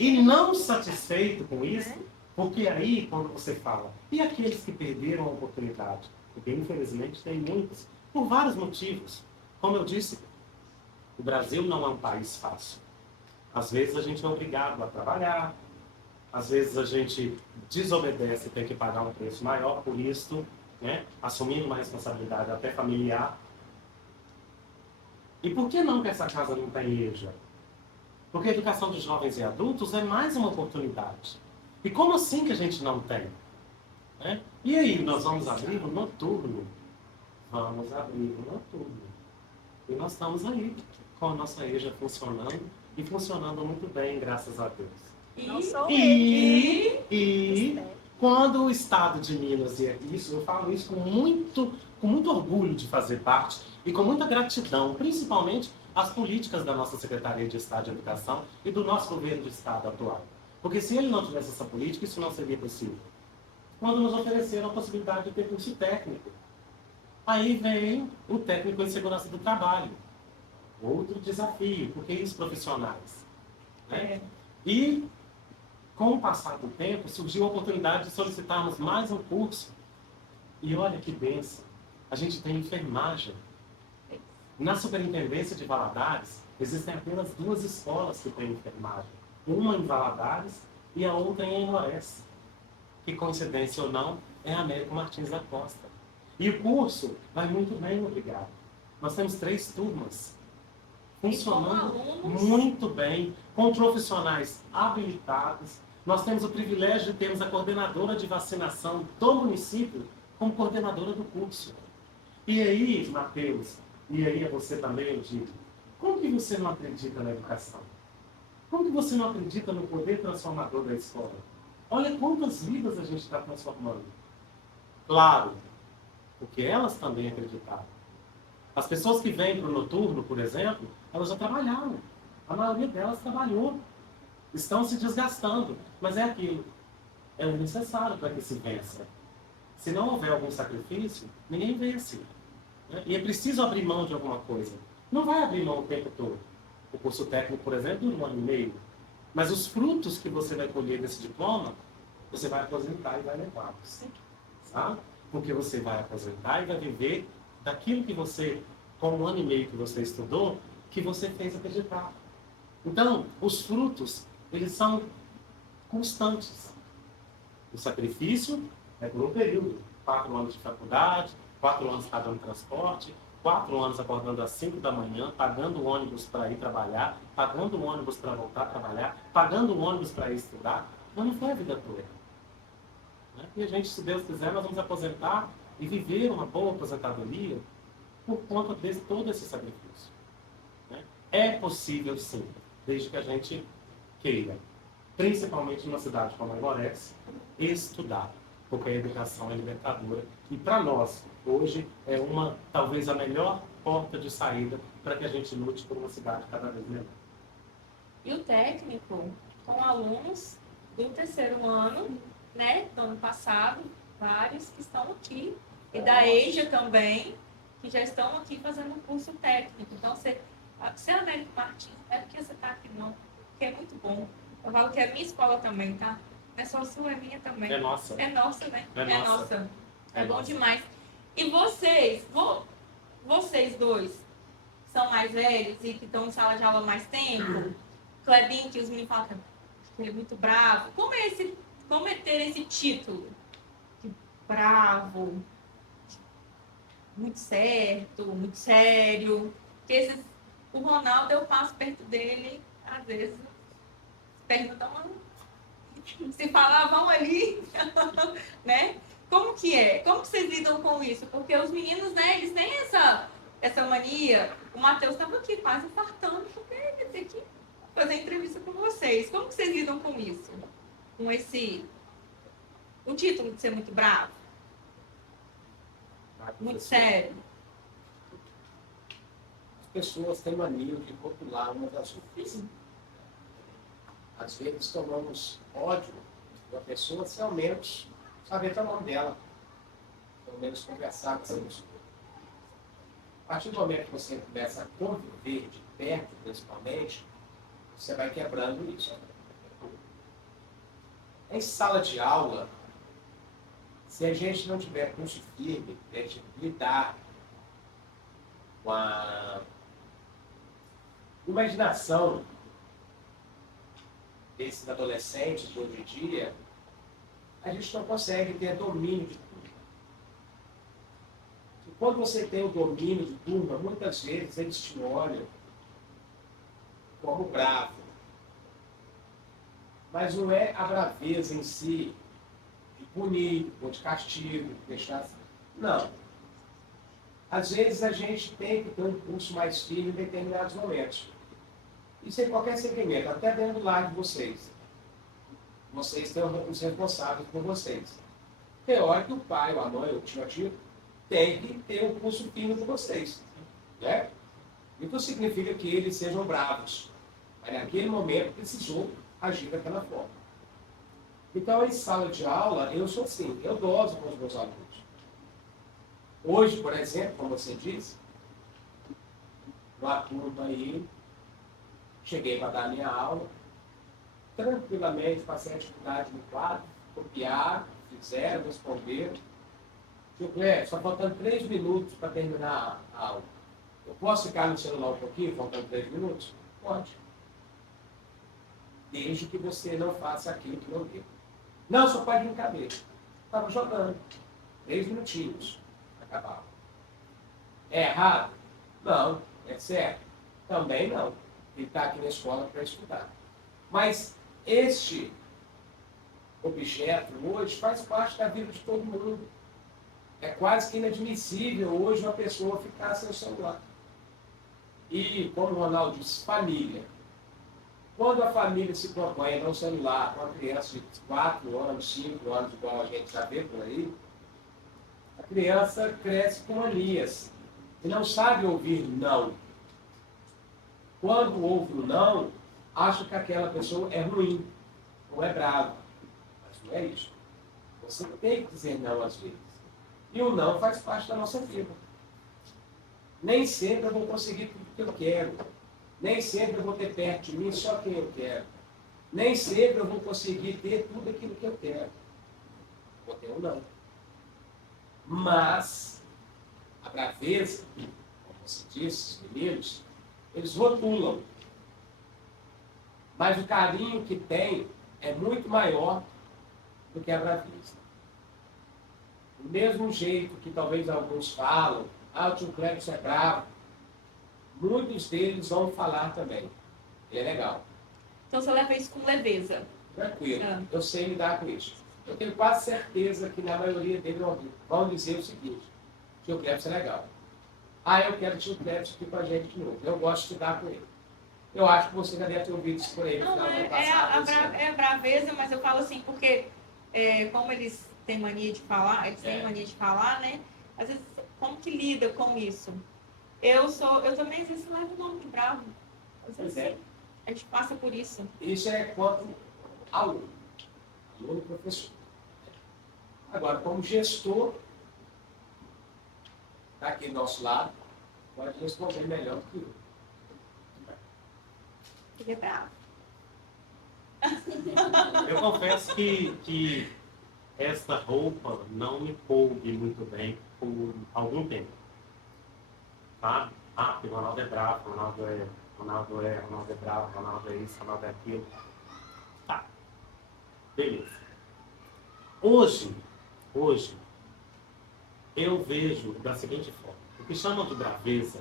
E não satisfeito com isso, porque aí quando você fala, e aqueles que perderam a oportunidade? Porque infelizmente tem muitos, por vários motivos. Como eu disse, o Brasil não é um país fácil. Às vezes a gente é obrigado a trabalhar, às vezes a gente desobedece e tem que pagar um preço maior por isso, né? Assumindo uma responsabilidade até familiar. E por que não que essa casa não tem EJA? Porque a educação de jovens e adultos é mais uma oportunidade. E como assim que a gente não tem? Né? E aí, nós vamos abrir o noturno? Vamos abrir o noturno. E nós estamos aí, com a nossa EJA funcionando, e funcionando muito bem, graças a Deus. E quando o Estado de Minas, e isso, eu falo isso com muito orgulho de fazer parte, e com muita gratidão, principalmente às políticas da nossa Secretaria de Estado de Educação e do nosso governo de Estado atual. Porque se ele não tivesse essa política, isso não seria possível. Quando nos ofereceram a possibilidade de ter curso técnico. Aí vem o técnico em segurança do trabalho. Outro desafio, porque os profissionais. Né? E, com o passar do tempo, surgiu a oportunidade de solicitarmos mais um curso. E olha que bênção, a gente tem enfermagem. Na Superintendência de Valadares, existem apenas 2 escolas que têm enfermagem. Uma em Valadares e a outra em Aimorés. Que, coincidência ou não, é a Américo Martins da Costa. E o curso vai muito bem, obrigado. Nós temos 3 turmas, funcionando muito bem, com profissionais habilitados. Nós temos o privilégio de termos a coordenadora de vacinação do município como coordenadora do curso. E aí, Matheus, e aí a você também eu digo, como que você não acredita na educação? Como que você não acredita no poder transformador da escola? Olha quantas vidas a gente está transformando. Claro, porque elas também acreditaram. As pessoas que vêm para o noturno, por exemplo, elas já trabalharam. A maioria delas trabalhou. Estão se desgastando. Mas é aquilo. É o necessário para que se vença. Se não houver algum sacrifício, ninguém vence. Né? E é preciso abrir mão de alguma coisa. Não vai abrir mão o tempo todo. O curso técnico, por exemplo, dura 1 ano e meio. Mas os frutos que você vai colher desse diploma, você vai aposentar e vai levá-los. Sabe? Porque você vai aposentar e vai viver daquilo que você, com 1 ano e meio que você estudou, que você fez acreditar. Então, os frutos, eles são constantes. O sacrifício é por um período. 4 anos de faculdade, 4 anos pagando transporte, 4 anos acordando às 5 da manhã, pagando o ônibus para ir trabalhar, pagando o ônibus para voltar a trabalhar, pagando o ônibus para ir estudar. Mas não foi a vida toda. Né? E a gente, se Deus quiser, nós vamos aposentar e viver uma boa aposentadoria por conta de todo esse sacrifício. Né? É possível, sim, desde que a gente queira, principalmente numa cidade como Aimorés, estudar, porque a educação é libertadora. E para nós, hoje, é talvez a melhor porta de saída para que a gente lute por uma cidade cada vez melhor. E o técnico, com alunos do 3º ano, né, do ano passado, vários que estão aqui, e da EJA também, que já estão aqui fazendo um curso técnico. Então, você é Américo Martins, não é porque você está aqui não, porque é muito bom. Eu falo que é a minha escola também, tá? Não é só a sua, é minha também. É nossa. É nossa, né? É nossa. É bom demais. E vocês dois, são mais velhos e que estão em sala de aula há mais tempo, Clebinho, que os meninos falam que ele é muito bravo. Como é ter esse título de bravo, muito certo, muito sério? Porque o Ronaldo, eu passo perto dele, às vezes, perguntam, se falar, vão ali, né? Como que é? Como que vocês lidam com isso? Porque os meninos, né, eles têm essa mania. O Matheus estava aqui quase infartando, porque ele ia ter que fazer entrevista com vocês. Como que vocês lidam com isso? Com o título de ser muito bravo? Muito sério? As pessoas têm mania de rotular uma das outras. Às vezes tomamos ódio de uma pessoa sem ao menos saber o nome dela. Pelo menos conversar com essa pessoa. A partir do momento que você começa a conviver de perto, principalmente, você vai quebrando isso. Em sala de aula, se a gente não tiver pulso firme, a gente lidar com a imaginação desses adolescentes de hoje em dia, a gente não consegue ter domínio de tudo. E quando você tem o domínio de turma, muitas vezes eles te olham como bravo. Mas não é a braveza em si, de punir, ou de castigo, de deixar assim. Não. Às vezes a gente tem que ter um pulso mais firme em determinados momentos. Isso em qualquer segmento, até dentro do lar de vocês. Vocês têm os responsáveis por vocês. Tem hora que o pai, ou a mãe, ou o tio, tem que ter um pulso firme por vocês. Né? Isso significa que eles sejam bravos. Mas naquele momento precisou agir daquela forma. Então, em sala de aula, eu sou assim, eu doso com os meus alunos. Hoje, por exemplo, como você disse, uma turma aí, cheguei para dar a minha aula, tranquilamente, passei a atividade no quadro, copiar, fizeram, responderam. Tio Cléber, só faltando 3 minutos para terminar a aula. Eu posso ficar no celular um pouquinho, faltando 3 minutos? Pode. Desde que você não faça aquilo que não deu. Não, só pode brincadeira. Estava jogando. 3 minutinhos. Acabava. É errado? Não. É certo? Também não. Ele está aqui na escola para estudar. Mas este objeto hoje faz parte da vida de todo mundo. É quase que inadmissível hoje uma pessoa ficar sem o celular. E, como o Ronaldo disse, família. Quando a família se propõe a dar um celular para uma criança de 4 anos, 5 anos, igual a gente já vê por aí, a criança cresce com manias e não sabe ouvir não. Quando ouve o não, acha que aquela pessoa é ruim ou é brava. Mas não é isso. Você tem que dizer não às vezes. E o não faz parte da nossa vida. Nem sempre eu vou conseguir tudo que eu quero. Nem sempre eu vou ter perto de mim só quem eu quero. Nem sempre eu vou conseguir ter tudo aquilo que eu quero. Vou ter um não. Mas, a braveza, como você disse, os meninos, eles rotulam. Mas o carinho que tem é muito maior do que a braveza. Do mesmo jeito que talvez alguns falam, o tio Cléber é bravo, muitos deles vão falar também. E é legal. Então você leva isso com leveza. Tranquilo. Eu sei lidar com isso. Eu tenho quase certeza que na maioria deles vão dizer o seguinte: tio Cléber é legal. Eu quero o tio Cléber aqui com a gente de novo. Eu gosto de estudar com ele. Eu acho que você já deve ter ouvido isso por ele. Não, é a braveza, mas eu falo assim, porque como eles têm mania de falar, né? Às vezes, como que lida com isso? Eu também, às vezes, levo o nome de bravo. Às vezes, a gente passa por isso. Isso é quanto aluno e professor. Agora, como gestor, está aqui do nosso lado, pode responder melhor do que eu. Ele é bravo. Eu confesso que esta roupa não me coube muito bem por algum tempo. Tá? Ah, porque o Ronaldo é bravo, Ronaldo é bravo, Ronaldo é isso, Ronaldo é aquilo. Tá, beleza. Hoje, eu vejo da seguinte forma. O que chamam de braveza,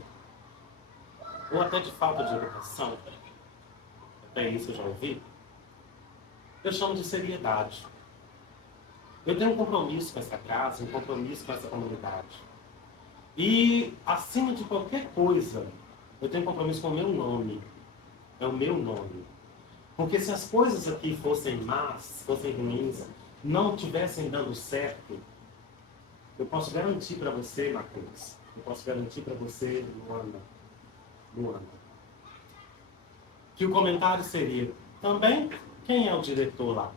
ou até de falta de educação, até isso eu já ouvi, eu chamo de seriedade. Eu tenho um compromisso com essa casa, um compromisso com essa comunidade. E, acima de qualquer coisa, eu tenho um compromisso com o meu nome. É o meu nome. Porque se as coisas aqui fossem más, fossem ruins, não estivessem dando certo, eu posso garantir para você, Matheus, eu posso garantir para você, Luana, que o comentário seria, também, quem é o diretor lá?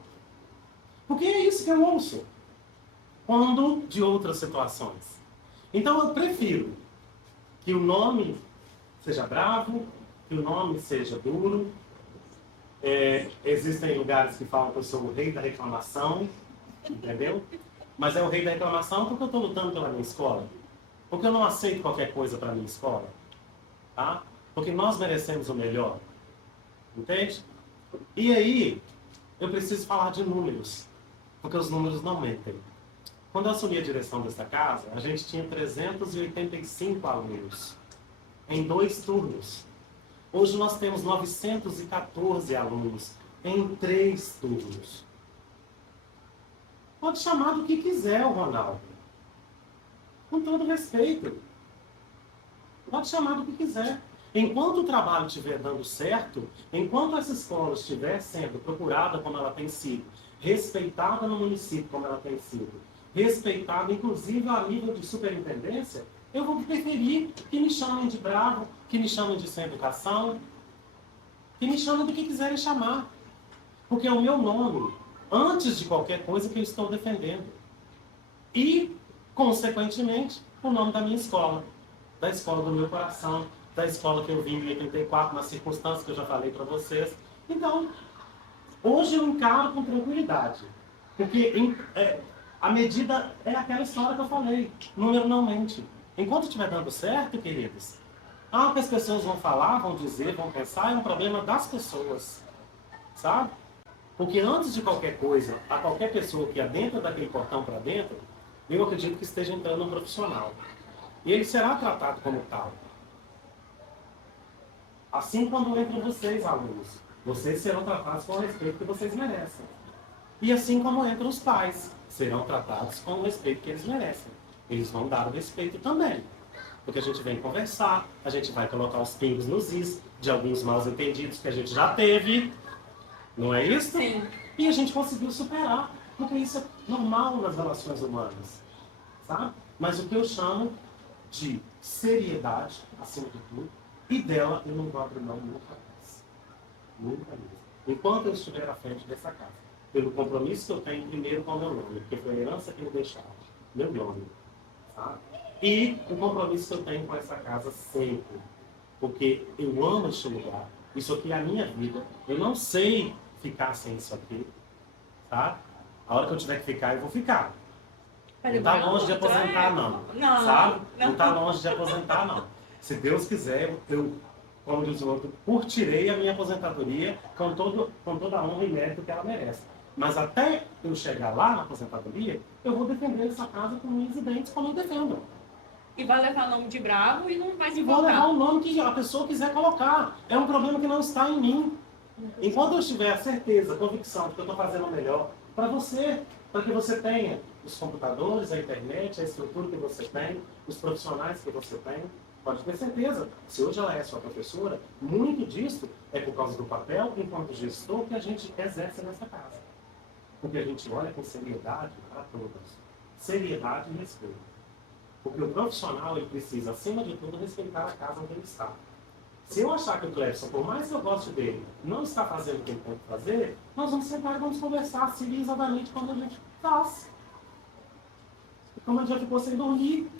Porque é isso que eu ouço, quando de outras situações. Então eu prefiro que o nome seja bravo, que o nome seja duro. Existem lugares que falam que eu sou o rei da reclamação, entendeu? Mas é o rei da reclamação porque eu estou lutando pela minha escola. Porque eu não aceito qualquer coisa para a minha escola. Tá? Porque nós merecemos o melhor. Entende? E aí, eu preciso falar de números. Porque os números não mentem. Quando eu assumi a direção dessa casa, a gente tinha 385 alunos. Em 2 turnos. Hoje nós temos 914 alunos. Em 3 turnos. Pode chamar do que quiser o Ronaldo. Com todo respeito. Pode chamar do que quiser. Enquanto o trabalho estiver dando certo, enquanto essa escola estiver sendo procurada como ela tem sido, respeitada no município como ela tem sido, respeitada inclusive a nível de superintendência, eu vou preferir que me chamem de bravo, que me chamem de sem educação, que me chamem do que quiserem chamar. Porque é o meu nome, antes de qualquer coisa que eu estou defendendo. E, consequentemente, o nome da minha escola, da escola do meu coração, da escola que eu vim em 84, nas circunstâncias que eu já falei para vocês. Então, hoje eu encaro com tranquilidade. Porque a medida é aquela história que eu falei. Número não mente. Enquanto estiver dando certo, queridos, o que as pessoas vão falar, vão dizer, vão pensar, é um problema das pessoas. Sabe? Porque antes de qualquer coisa, a qualquer pessoa que adentra daquele portão para dentro, eu acredito que esteja entrando um profissional. E ele será tratado como tal. Assim quando entram vocês, alunos. Vocês serão tratados com o respeito que vocês merecem. E assim como entram os pais, serão tratados com o respeito que eles merecem. Eles vão dar o respeito também. Porque a gente vem conversar, a gente vai colocar os pingos nos is de alguns mal entendidos que a gente já teve. Não é isso? Sim. E a gente conseguiu superar. Porque isso é normal nas relações humanas. Sabe? Mas o que eu chamo de seriedade, acima de tudo, e dela eu não vou abrir mão nunca mais. Nunca mais. Enquanto eu estiver à frente dessa casa. Pelo compromisso que eu tenho primeiro com o meu nome. Porque foi a herança que me deixaram. Meu nome. Sabe? E o compromisso que eu tenho com essa casa sempre. Porque eu amo este lugar. Isso aqui é a minha vida. Eu não sei ficar sem isso aqui. Tá? A hora que eu tiver que ficar, eu vou ficar. Não está longe de aposentar, não. Não. Sabe? Não está longe de aposentar, não. Se Deus quiser, eu, como diz o outro, curtirei a minha aposentadoria com toda a honra e mérito que ela merece. Mas até eu chegar lá na aposentadoria, eu vou defender essa casa com unhas e dentes como eu defendo. E vai levar o nome de bravo e não vai se E vou levar importar. o nome que a pessoa quiser colocar. É um problema que não está em mim. Enquanto eu tiver a certeza, a convicção de que eu estou fazendo o melhor para você, para que você tenha os computadores, a internet, a estrutura que você tem, os profissionais que você tem, pode ter certeza. Se hoje ela é sua professora, muito disso é por causa do papel, enquanto gestor, que a gente exerce nessa casa. Porque a gente olha com seriedade para todas. Seriedade e respeito. Porque o profissional, ele precisa, acima de tudo, respeitar a casa onde ele está. Se eu achar que o Clebson, por mais que eu goste dele, não está fazendo o que ele tem que fazer, nós vamos sentar e vamos conversar civilizadamente como a gente faz. E como a gente já ficou sem dormir,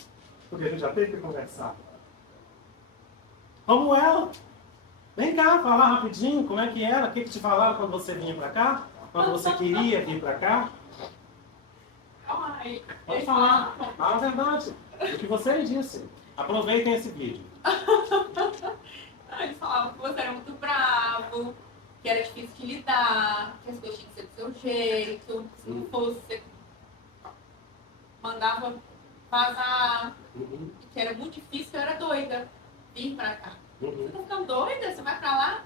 porque a gente já teve que conversar. Como ela? Vem cá, falar rapidinho, como é que era, o que te falaram quando você vinha para cá? Quando você queria vir para cá? Aí, Pode falar. Fala a verdade. O que você disse. Aproveitem esse vídeo. Eles falavam que você era muito bravo, que era difícil de lidar, que as coisas tinham que ser do seu jeito, se não fosse, você mandava vazar, que era muito difícil, eu era doida vir pra cá. Você tá ficando doida? Você vai pra lá?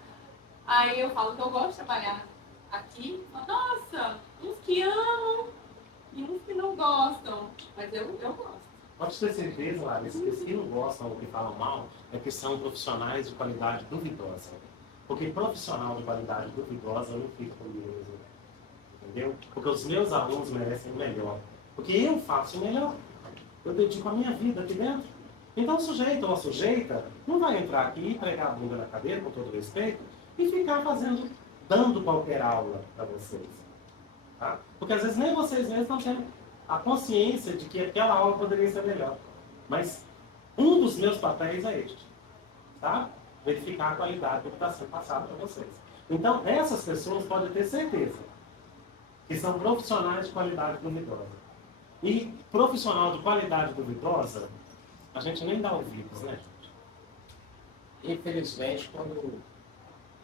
Aí eu falo que eu gosto de trabalhar aqui. Nossa, uns que amam e uns que não gostam. Mas eu gosto. Pode ter certeza, Larissa, que os que não gostam ou que falam mal é que são profissionais de qualidade duvidosa. Porque profissional de qualidade duvidosa não fica comigo mesmo. Entendeu? Porque os meus alunos merecem o melhor. Porque eu faço o melhor. Eu dedico a minha vida aqui dentro. Então o sujeito ou a sujeita não vai entrar aqui, pregar a bunda na cadeira, com todo respeito, e ficar dando qualquer aula para vocês. Tá? Porque às vezes nem vocês mesmos não têm a consciência de que aquela aula poderia ser melhor. Mas um dos meus papéis é este. Tá? Verificar a qualidade do que está sendo passado para vocês. Então, essas pessoas podem ter certeza que são profissionais de qualidade duvidosa. E profissional de qualidade duvidosa, a gente nem dá ouvidos, né, gente? Infelizmente, quando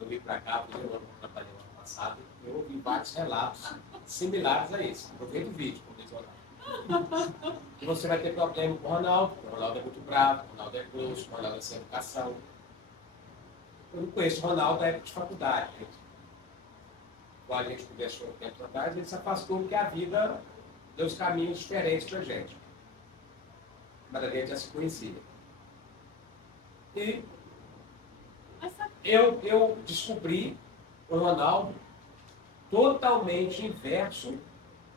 eu vim para cá, porque eu trabalhei no ano passado, eu ouvi vários relatos similares a esse. Aproveita o vídeo, como diz o Ronaldo. E você vai ter problema com o Ronaldo, porque o Ronaldo é muito bravo, o Ronaldo é grosso, o Ronaldo é sem educação. Eu não conheço o Ronaldo da época de faculdade. Quando a gente conversou um tempo atrás, ele se afastou porque a vida deu os caminhos diferentes para a gente. Mas a gente já se conhecia. E eu descobri o Ronaldo totalmente inverso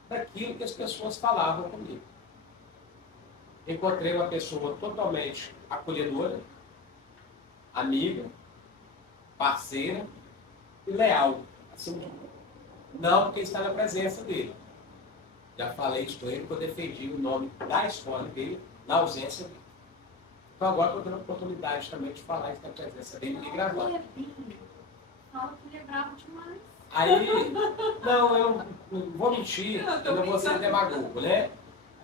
daquilo que as pessoas falavam comigo. Encontrei uma pessoa totalmente acolhedora, amiga, parceira e leal. Assim, não porque está na presença dele. Já falei isso com ele quando eu defendi o nome da escola dele, na ausência dele. Então agora estou tendo a oportunidade também de falar isso na presença dele e gravar. Fala que ele é bravo demais. Aí, não, eu não vou mentir, eu não vou ser demagogo, né?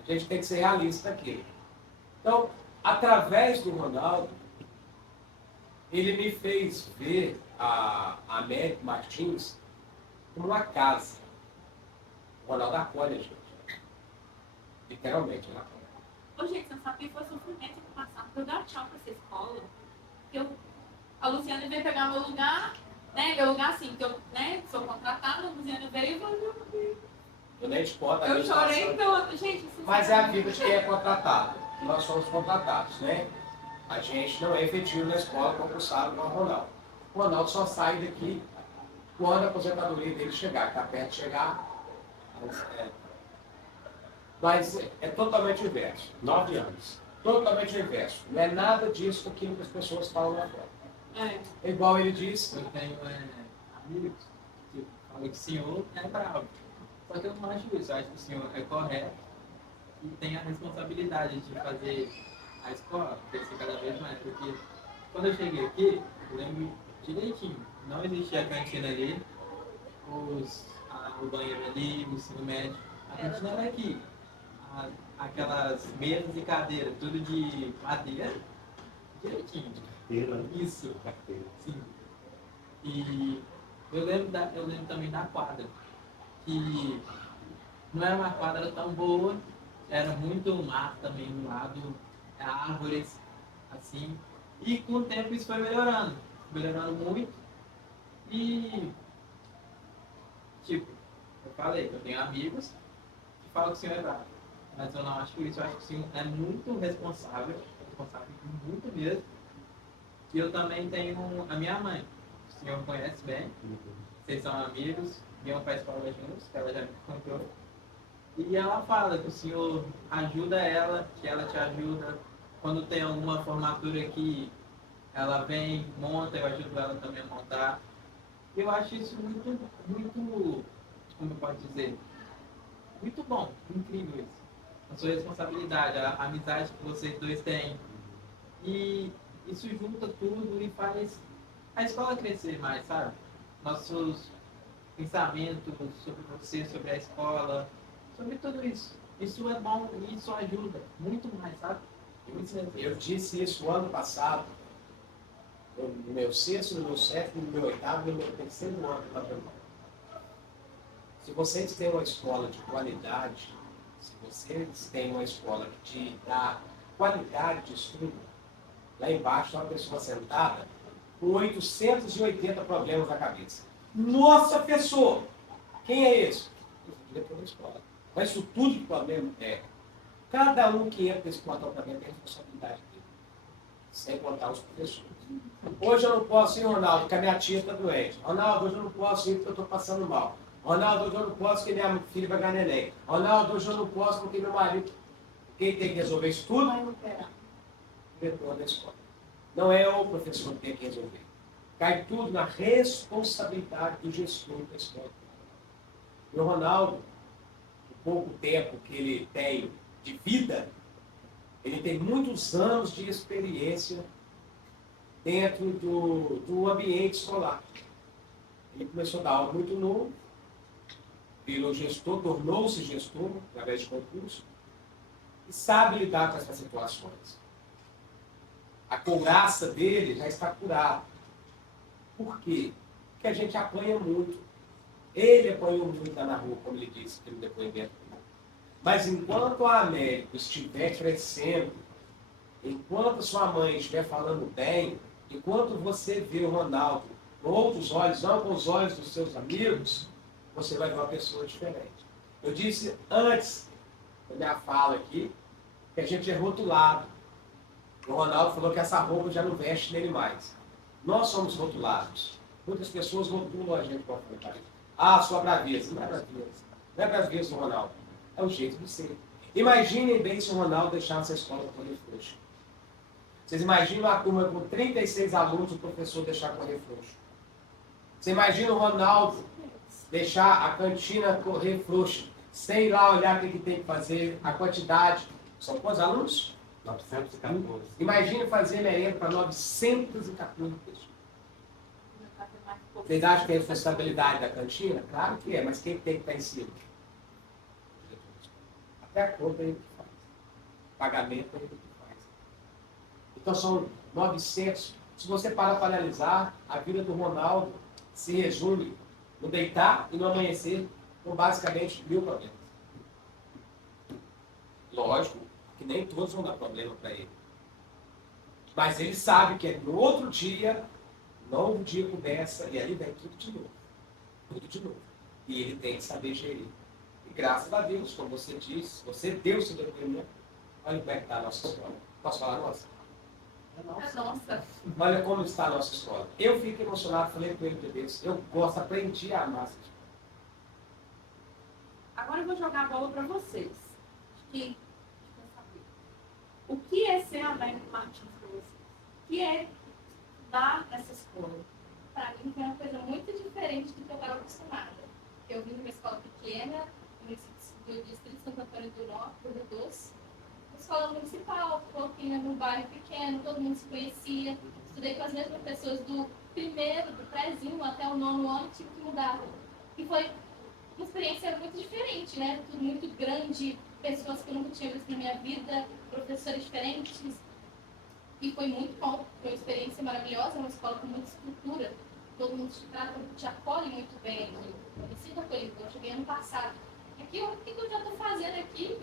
A gente tem que ser realista aqui. Então, através do Ronaldo, ele me fez ver a Américo Martins como uma casa. O Ronaldo acolhe a gente. Literalmente, ele acolhe. Ô, gente, você sabe que foi sofrimento no passado pra eu dar tchau pra essa escola. A Luciana veio pegar meu lugar, né? Meu lugar assim, que eu sou contratada, a Luciana veio e falou, Eu nem te conto a eu situação. chorei tanto. Gente, isso Mas é a vida de quem é contratado. Nós somos contratados, né? A gente não é efetivo na escola concursado com o Ronaldo. O Ronaldo só sai daqui quando a aposentadoria dele chegar, está perto de chegar. Mas é totalmente o inverso. 9 anos. Totalmente o inverso. Não é nada disso daquilo que as pessoas falam lá fora. É igual ele disse. Eu tenho amigos que falam que o senhor é bravo. Só que eu não acho isso. Eu acho que o senhor é correto e tem a responsabilidade de fazer a escola crescer cada vez mais. Porque quando eu cheguei aqui, eu lembro direitinho. Não existia a cantina ali, o banheiro ali, o ensino médio. A cantina era aqui. Aquelas mesas e cadeiras, tudo de madeira, direitinho. Carteira. Isso. Carteira. Sim. E eu lembro também da quadra, que não era uma quadra tão boa, era muito mato também do lado, árvores, assim. E com o tempo isso foi melhorando muito. E, tipo, eu falei que eu tenho amigos que falam que o senhor é bravo. Mas eu não acho isso, eu acho que o senhor é muito responsável muito mesmo. E eu também tenho a minha mãe, o senhor conhece bem, vocês são amigos, iam para a escola juntos, que ela já me contou. E ela fala que o senhor ajuda ela, que ela te ajuda. Quando tem alguma formatura que ela vem, monta, eu ajudo ela também a montar. Eu acho isso muito, como eu posso dizer, muito bom, incrível isso. A sua responsabilidade, a amizade que vocês dois têm. E isso junta tudo e faz a escola crescer mais, sabe? Nossos pensamentos sobre você, sobre a escola, sobre tudo isso. Isso é bom, isso ajuda muito mais, sabe? Eu disse isso ano passado, no meu sexto, no meu sétimo, no meu oitavo e no meu terceiro ano de patrimônio. Se vocês têm uma escola de qualidade, se vocês têm uma escola que te dá qualidade de estudo, lá embaixo está uma pessoa sentada com 880 problemas na cabeça. Nossa, professor! Quem é esse? O diretor da escola. Mas isso tudo de problema é. Cada um que entra nesse portal para dentro tem a responsabilidade dele. Sem contar os professores. Hoje eu não posso ir, Ronaldo, porque a minha tia está doente. Ronaldo, hoje eu não posso ir porque eu estou passando mal. Ronaldo, hoje eu não posso porque minha filha vai ganhar neném. Ronaldo, hoje eu não posso porque meu marido. Quem tem que resolver isso tudo? O diretor da escola. Não é o professor que tem que resolver. Cai tudo na responsabilidade do gestor da escola. E o Ronaldo, o pouco tempo que ele tem de vida, ele tem muitos anos de experiência dentro do ambiente escolar. Ele começou a dar aula muito novo, virou gestor, tornou-se gestor através de concurso e sabe lidar com essas situações. A couraça dele já está curada. Por quê? Porque a gente apanha muito. Ele apanhou muito lá na rua, como ele disse, pelo depoimento. Mas enquanto a Américo estiver crescendo, enquanto sua mãe estiver falando bem, enquanto você vê o Ronaldo com outros olhos, não com os olhos dos seus amigos, você vai ver uma pessoa diferente. Eu disse antes da minha fala aqui que a gente é rotulado. O Ronaldo falou que essa roupa já não veste nele mais. Nós somos rotulados. Muitas pessoas rotulam a gente com a comentário. Ah, sua braveza. Não é braveza. Não é braveza do Ronaldo. É o jeito de ser. Imaginem bem se o Ronaldo deixasse a escola correr frouxo. Vocês imaginam uma turma com 36 alunos, o professor deixar correr frouxo. Você imagina o Ronaldo deixar a cantina correr frouxa, sem ir lá olhar o que tem que fazer, a quantidade. São quantos alunos? 914. Imagine fazer merenda para 914 pessoas. Vocês acham que é responsabilidade da cantina? Claro que é, mas quem tem que estar em cima? Até a conta é ele que faz. O pagamento é ele que faz. Então são 900. Se você parar para analisar, a vida do Ronaldo se resume no deitar e no amanhecer com basicamente 1000 problemas. Lógico que nem todos vão dar problema para ele. Mas ele sabe que no outro dia, novo dia começa e ali vem tudo de novo. Tudo de novo. E ele tem que saber gerir. E graças a Deus, como você disse, você deu seu depoimento. Olha como é que está a nossa escola. Posso falar nossa? É nossa. Olha como está a nossa escola. Eu fico emocionado, falei com ele de vez. Eu gosto, aprendi a amar essa escola. Agora eu vou jogar a bola para vocês. Que quer saber. O que é ser a Américo Martins para vocês? O que é dar essa escola? Para mim foi uma coisa muito diferente do que eu estava acostumada. Eu vim de uma escola pequena, no distrito de Santo Antônio do Norte, do Doce. Escola municipal, pouquinho no bairro pequeno, todo mundo se conhecia. Estudei com as mesmas pessoas do primeiro, do prézinho até o 9º ano, tive que mudar. E foi uma experiência muito diferente, né? Tudo muito grande, pessoas que eu nunca tinha visto na minha vida, professores diferentes. E foi muito bom, foi uma experiência maravilhosa, uma escola com muita estrutura. Todo mundo te trata, te acolhe muito bem aqui. Eu me sinto acolhido. Eu cheguei ano passado. Aqui, o que eu já estou fazendo aqui?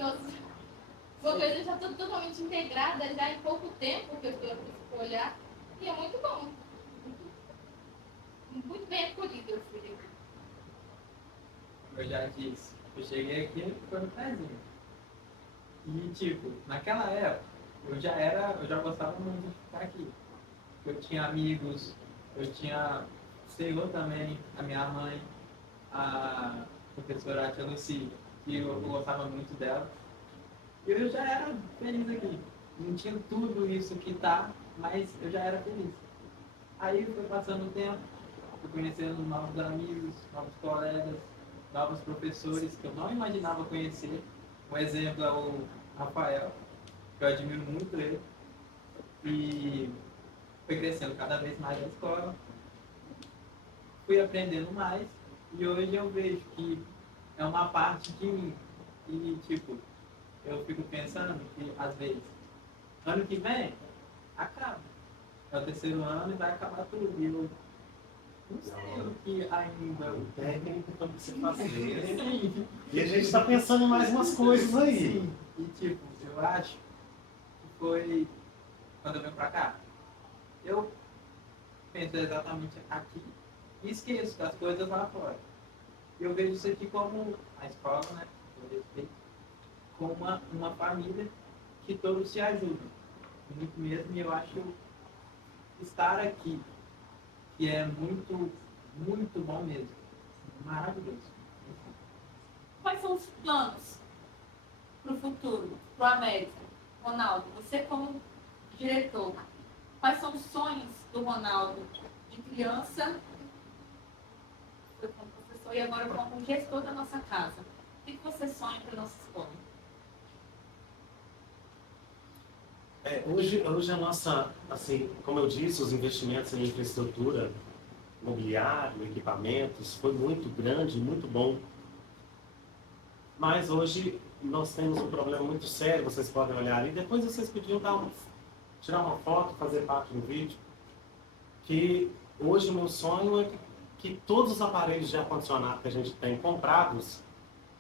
Uma coisa eu já estou totalmente integrada, já em pouco tempo que eu estou a olhar. E é muito bom. Muito bem acolhido eu fui aqui. Eu já disse, eu cheguei aqui e foi no pezinho. E tipo, naquela época, eu já gostava muito de ficar aqui. Eu tinha amigos, eu tinha Senhor também, a minha mãe, a professora Tia Lucy, que eu gostava muito dela. E eu já era feliz aqui. Não tinha tudo isso que tá, mas eu já era feliz. Aí foi passando o tempo, fui conhecendo novos amigos, novos colegas, novos professores que eu não imaginava conhecer. Um exemplo é o Rafael, que eu admiro muito ele. E foi crescendo cada vez mais na escola. Fui aprendendo mais e hoje eu vejo que é uma parte de mim. E, tipo, eu fico pensando que, às vezes, ano que vem, acaba. É o terceiro ano e vai acabar tudo. E eu não sei o que ainda. O técnico tem que se fazer. Sim. E a gente está pensando em mais umas coisas aí. Sim. E, tipo, eu acho que foi quando eu venho pra cá. Eu penso exatamente aqui e esqueço das coisas lá fora. Eu vejo isso aqui como a escola, né? Eu respeito, como uma família que todos se ajudam. Muito mesmo, e eu acho estar aqui, que é muito, muito bom mesmo. Maravilhoso. Quais são os planos para o futuro, para o América? Ronaldo, você como diretor, quais são os sonhos do Ronaldo de criança, eu como professor e agora como gestor da nossa casa? O que você sonha para a nossa escola? Hoje a nossa, assim, como eu disse, os investimentos em infraestrutura, mobiliário, equipamentos, foi muito grande, muito bom. Mas hoje nós temos um problema muito sério, vocês podem olhar ali, depois vocês podiam tirar uma foto, fazer parte do vídeo, que hoje o meu sonho é que todos os aparelhos de ar-condicionado que a gente tem comprados,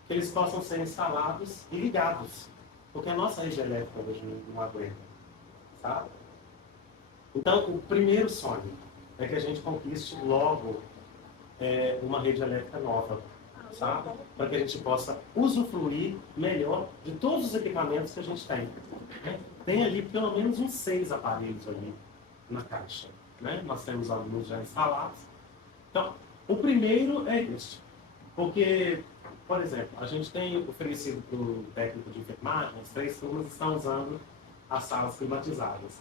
que eles possam ser instalados e ligados, porque a nossa rede elétrica hoje não aguenta, sabe? Então, o primeiro sonho é que a gente conquiste logo uma rede elétrica nova, sabe? Para que a gente possa usufruir melhor de todos os equipamentos que a gente tem. Né? Tem ali pelo menos uns 6 aparelhos ali na caixa. Né? Nós temos alguns já instalados. Então, o primeiro é isso. Porque, por exemplo, a gente tem oferecido para o técnico de enfermagem, as 3 turmas estão usando as salas climatizadas.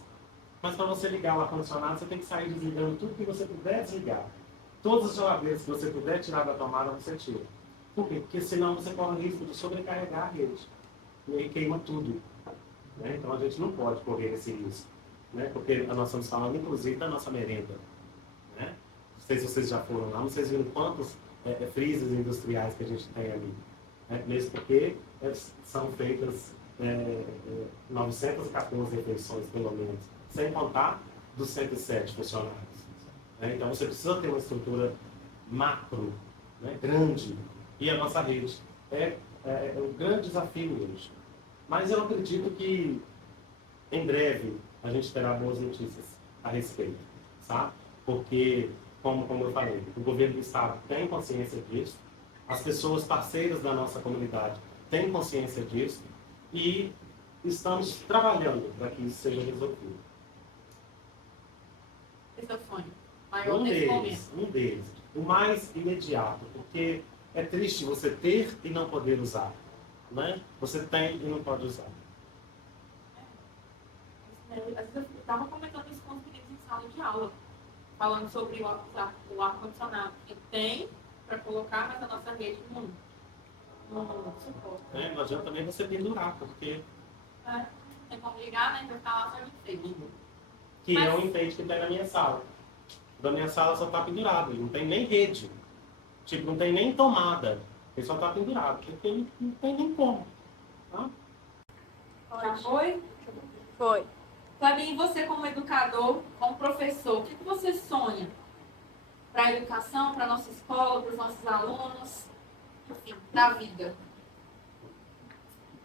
Mas para você ligar o ar-condicionado, você tem que sair desligando tudo que você puder desligar. Todas as geladeiras que você puder tirar da tomada, você tira. Por quê? Porque senão você corre o risco de sobrecarregar a rede. E aí queima tudo. Né? Então a gente não pode correr esse risco. Né? Porque nós estamos falando, inclusive, da nossa merenda. Né? Não sei se vocês já foram lá, vocês viram quantos freezers industriais que a gente tem ali. Né? Mesmo porque são feitas 914 refeições, pelo menos. Sem contar dos 107 funcionários. Né? Então você precisa ter uma estrutura macro, né? Grande. E a nossa rede é um grande desafio hoje. Mas eu acredito que em breve a gente terá boas notícias a respeito, sabe? Porque, como eu falei, o governo do estado tem consciência disso, as pessoas parceiras da nossa comunidade têm consciência disso e estamos trabalhando para que isso seja resolvido. Esse é o sonho maior nesse momento. Um deles. O mais imediato, porque é triste você ter e não poder usar. Né? Você tem e não pode usar. Às vezes eu estava comentando isso com os meninos em sala de aula, falando sobre o ar-condicionado, que tem para colocar, mas a nossa rede não suporta. Não adianta também você pendurar, porque... Tem como ligar, né? Vai ficar lá só de enfeite. Que é o enfeite que tem na minha sala. Da minha sala só está pendurado, não tem nem rede. Tipo, não tem nem tomada. Ele só está pendurado, porque não tem nem como. Tá? Já foi? Foi. Fabinho, e você como educador, como professor, o que você sonha para a educação, para a nossa escola, para os nossos alunos, enfim, da vida?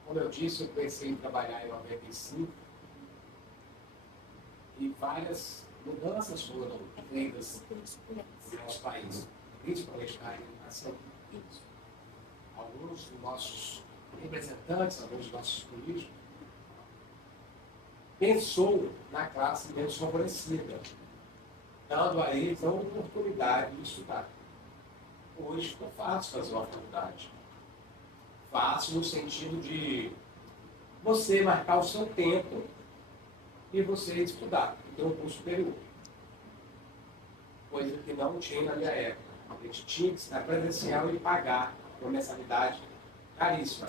Como eu disse, eu comecei a trabalhar em 95 e várias mudanças foram feitas no nosso país, principalmente na educação. Alguns dos nossos representantes, alguns dos nossos políticos, pensou na classe menos favorecida, dando a eles a oportunidade de estudar. Hoje ficou fácil fazer uma faculdade. Fácil no sentido de você marcar o seu tempo e você estudar, ter um curso superior. Coisa que não tinha na minha época. A gente tinha que estar presencial e pagar uma mensalidade caríssima.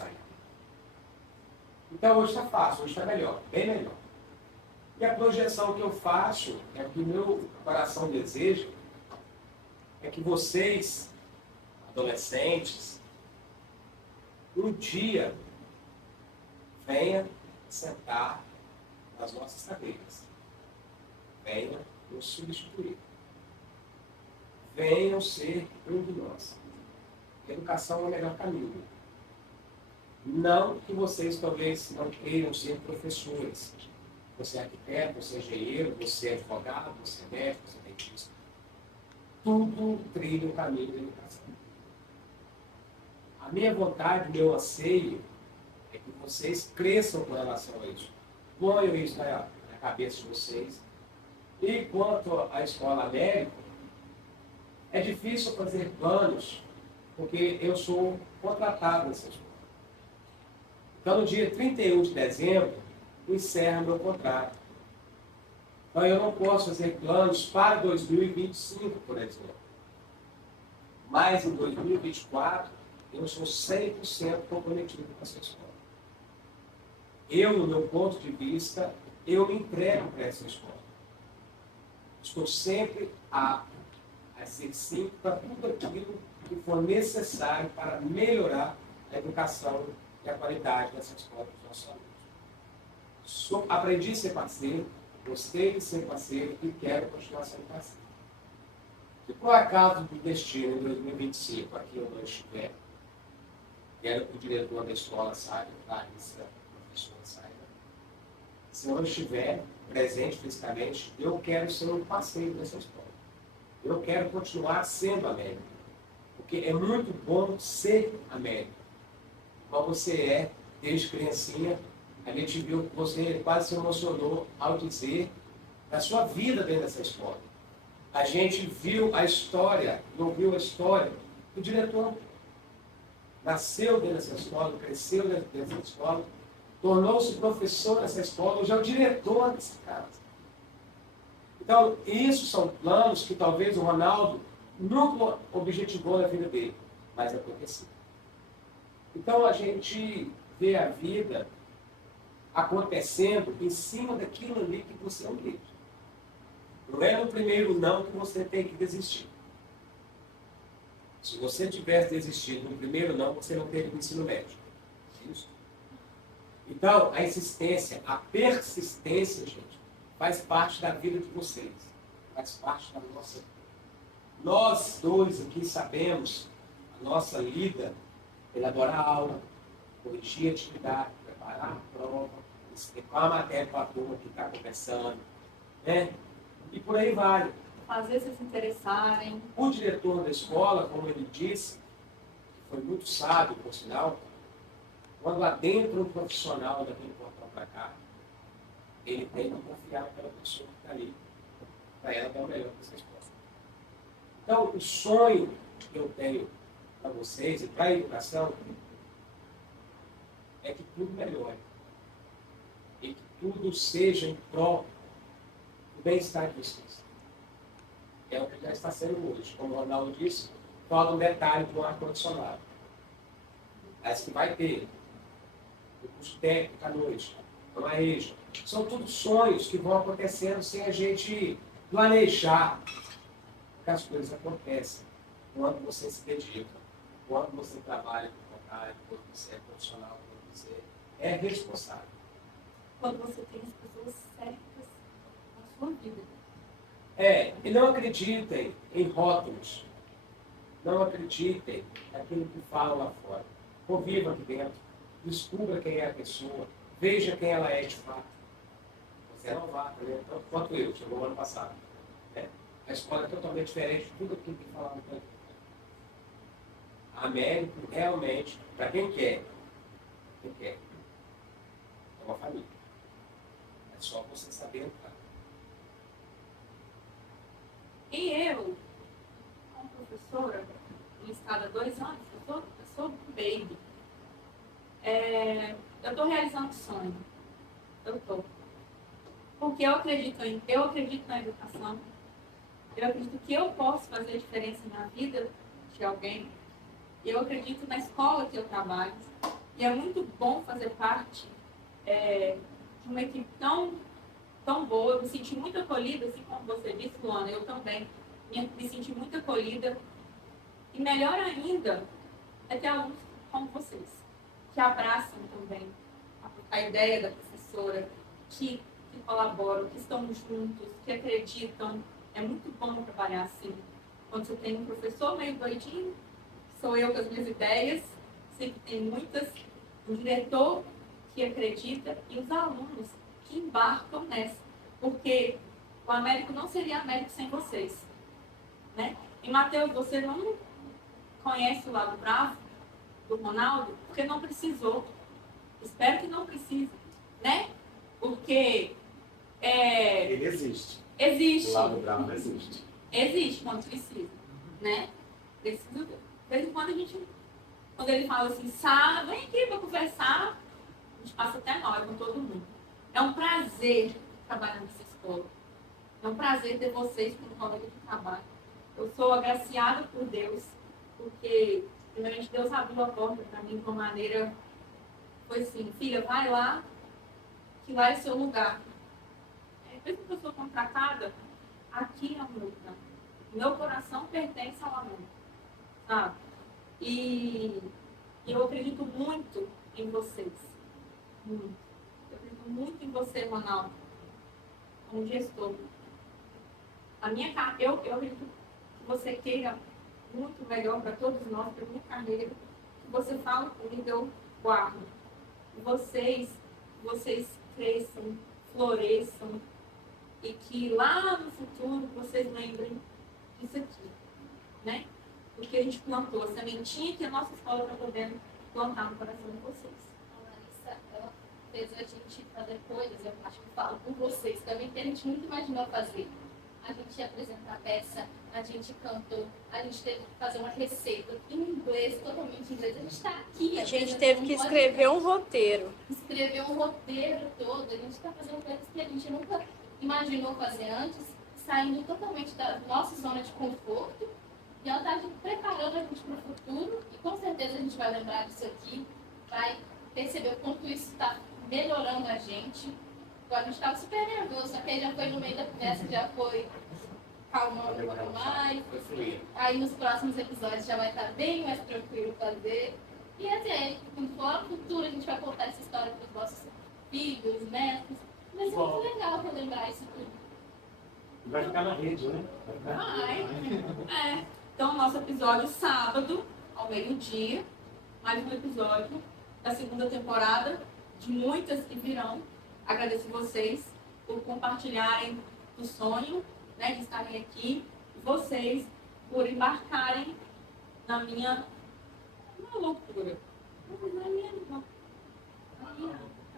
Então hoje está fácil, hoje está melhor, bem melhor. E a projeção que eu faço, é que o meu coração deseja, é que vocês, adolescentes, um dia venha sentar nas nossas cadeiras. Venha nos substituir. Venham ser um de nós. Educação é o melhor caminho. Não que vocês talvez não queiram ser professores. Você é arquiteto, você é engenheiro, você é advogado, você é médico, você é dentista. Tudo trilha o caminho da educação. A minha vontade, o meu anseio é que vocês cresçam com relação a isso. Ponham isso na cabeça de vocês. E quanto à escola América, é difícil fazer planos, porque eu sou contratado nessa escola. Então, no dia 31 de dezembro, encerra meu contrato. Então, eu não posso fazer planos para 2025, por exemplo. Mas, em 2024, eu sou 100% comprometido com essa escola. Eu, no meu ponto de vista, eu me entrego para essa escola. Estou sempre apto a ser sim para tudo aquilo que for necessário para melhorar a educação e a qualidade dessa escola dos nossos alunos. Aprendi a ser parceiro, gostei de ser parceiro e quero continuar sendo parceiro. Se por acaso do destino em 2025 aqui eu não estiver, quero que o diretor da escola saiba, Larissa, a professora saiba. Se eu não estiver presente fisicamente, eu quero ser um parceiro dessa escola. Eu quero continuar sendo América. Porque é muito bom ser América. Como você é, desde criancinha, a gente viu que você quase se emocionou ao dizer da sua vida dentro dessa escola. A gente viu a história, ouviu a história do diretor. Nasceu dentro dessa escola, cresceu dentro dessa escola, tornou-se professor dessa escola, hoje é o diretor dessa casa. Então, isso são planos que talvez o Ronaldo nunca objetivou na vida dele, mas aconteceu. Então, a gente vê a vida acontecendo em cima daquilo ali que você almeja. Não é no primeiro não que você tem que desistir. Se você tivesse desistido no primeiro não, você não teve o ensino médio. Isso. Então, a insistência, a persistência, gente, faz parte da vida de vocês. Faz parte da nossa vida. Nós dois aqui sabemos a nossa lida, elaborar a aula, corrigir a atividade, preparar a prova, explicar a matéria para a turma que está conversando, né? E por aí vai. Fazer vocês se interessarem. O diretor da escola, como ele disse, que foi muito sábio, por sinal, quando adentra um profissional daquele portão para cá, ele tem que confiar naquela pessoa que está ali, para ela dar o melhor que vocês possam. Então, o sonho que eu tenho para vocês e para a educação é que tudo melhore. E que tudo seja em prol do bem-estar de vocês. É o que já está sendo hoje. Como o Ronaldo disse, falta um detalhe do ar-condicionado. Mas que vai ter. O curso técnico à noite, a Mareja. São todos sonhos que vão acontecendo sem a gente planejar. Porque as coisas acontecem quando você se dedica, quando você trabalha com vontade, quando você é profissional, quando você é responsável. Quando você tem as pessoas certas na sua vida. E não acreditem em rótulos. Não acreditem naquilo que falam lá fora. Conviva aqui dentro. Descubra quem é a pessoa. Veja quem ela é de fato. Você é novata, né? Tanto quanto eu, chegou no ano passado. A escola é totalmente diferente de tudo aquilo que falava no canto. A América, realmente, para quem quer, é uma família. É só você saber entrar. E eu, como professora, listada há 2 anos, eu sou baby. Eu estou realizando sonho. Eu estou. Porque eu acredito na educação. Eu acredito que eu posso fazer diferença na vida de alguém. Eu acredito na escola que eu trabalho. E é muito bom fazer parte de uma equipe tão boa. Eu me senti muito acolhida, assim como você disse, Luana, eu também me senti muito acolhida. E melhor ainda é ter alunos como vocês, que abraçam também a profissão. a ideia da professora, que colaboram, que estão juntos, que acreditam. É muito bom trabalhar assim. Quando você tem um professor meio doidinho, sou eu com as minhas ideias, sempre tem muitas, um diretor que acredita e os alunos que embarcam nessa. Porque o Américo não seria Américo sem vocês. Né? E, Matheus, você não conhece o lado bravo do Ronaldo porque não precisou. Espero que não precise. Né? Porque Ele existe. existe. O lado bravo existe. Existe quando precisa. Né? Precisa. De vez em quando ele fala assim, Sara, vem aqui para conversar, a gente passa até mal com todo mundo. É um prazer trabalhar nessa escola. É um prazer ter vocês como colega de trabalho. Eu sou agraciada por Deus, porque, primeiramente, Deus abriu a porta para mim de uma maneira, foi assim, filha, vai lá, que lá é seu lugar. Mesmo que eu sou contratada, aqui é o meu lugar. Meu coração pertence ao amor, sabe? E eu acredito muito em vocês. Muito. Eu acredito muito em você, Ronaldo, como gestor. Eu acredito que você queira muito melhor para todos nós, para a minha carreira. Que você fala comigo, eu guardo. E vocês cresçam, floresçam. E que lá no futuro vocês lembrem disso aqui. Né? Porque a gente plantou a sementinha que a nossa escola está podendo plantar no coração de vocês. A Larissa, ela fez a gente fazer coisas, eu acho que falo com vocês também, que a gente nunca imaginou fazer. A gente ia apresentar peça, a gente cantou, a gente teve que fazer uma receita em inglês, totalmente em inglês. A gente está aqui. A gente teve que escrever um roteiro. Escrever um roteiro todo. A gente está fazendo coisas que a gente nunca imaginou fazer antes, saindo totalmente da nossa zona de conforto. E ela está preparando a gente para o futuro. E com certeza a gente vai lembrar disso aqui, vai perceber o quanto isso está melhorando a gente. Agora a gente estava super nervoso, só que aí já foi no meio da conversa, já foi calmando um pouco mais. Aí nos próximos episódios já vai estar bem mais tranquilo fazer. E assim, quando for no futuro a gente vai contar essa história para os nossos filhos, netos. Vai ser muito legal relembrar isso tudo. Vai ficar na rede, né? Então, nosso episódio sábado, ao meio-dia, mais um episódio da segunda temporada, de muitas que virão. Agradeço vocês por compartilharem o sonho, né, de estarem aqui, e vocês por embarcarem na minha loucura. Na minha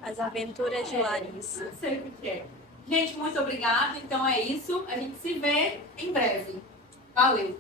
As aventuras de Larissa. não sei o que é. Gente, muito obrigada. Então é isso. A gente se vê em breve. Valeu!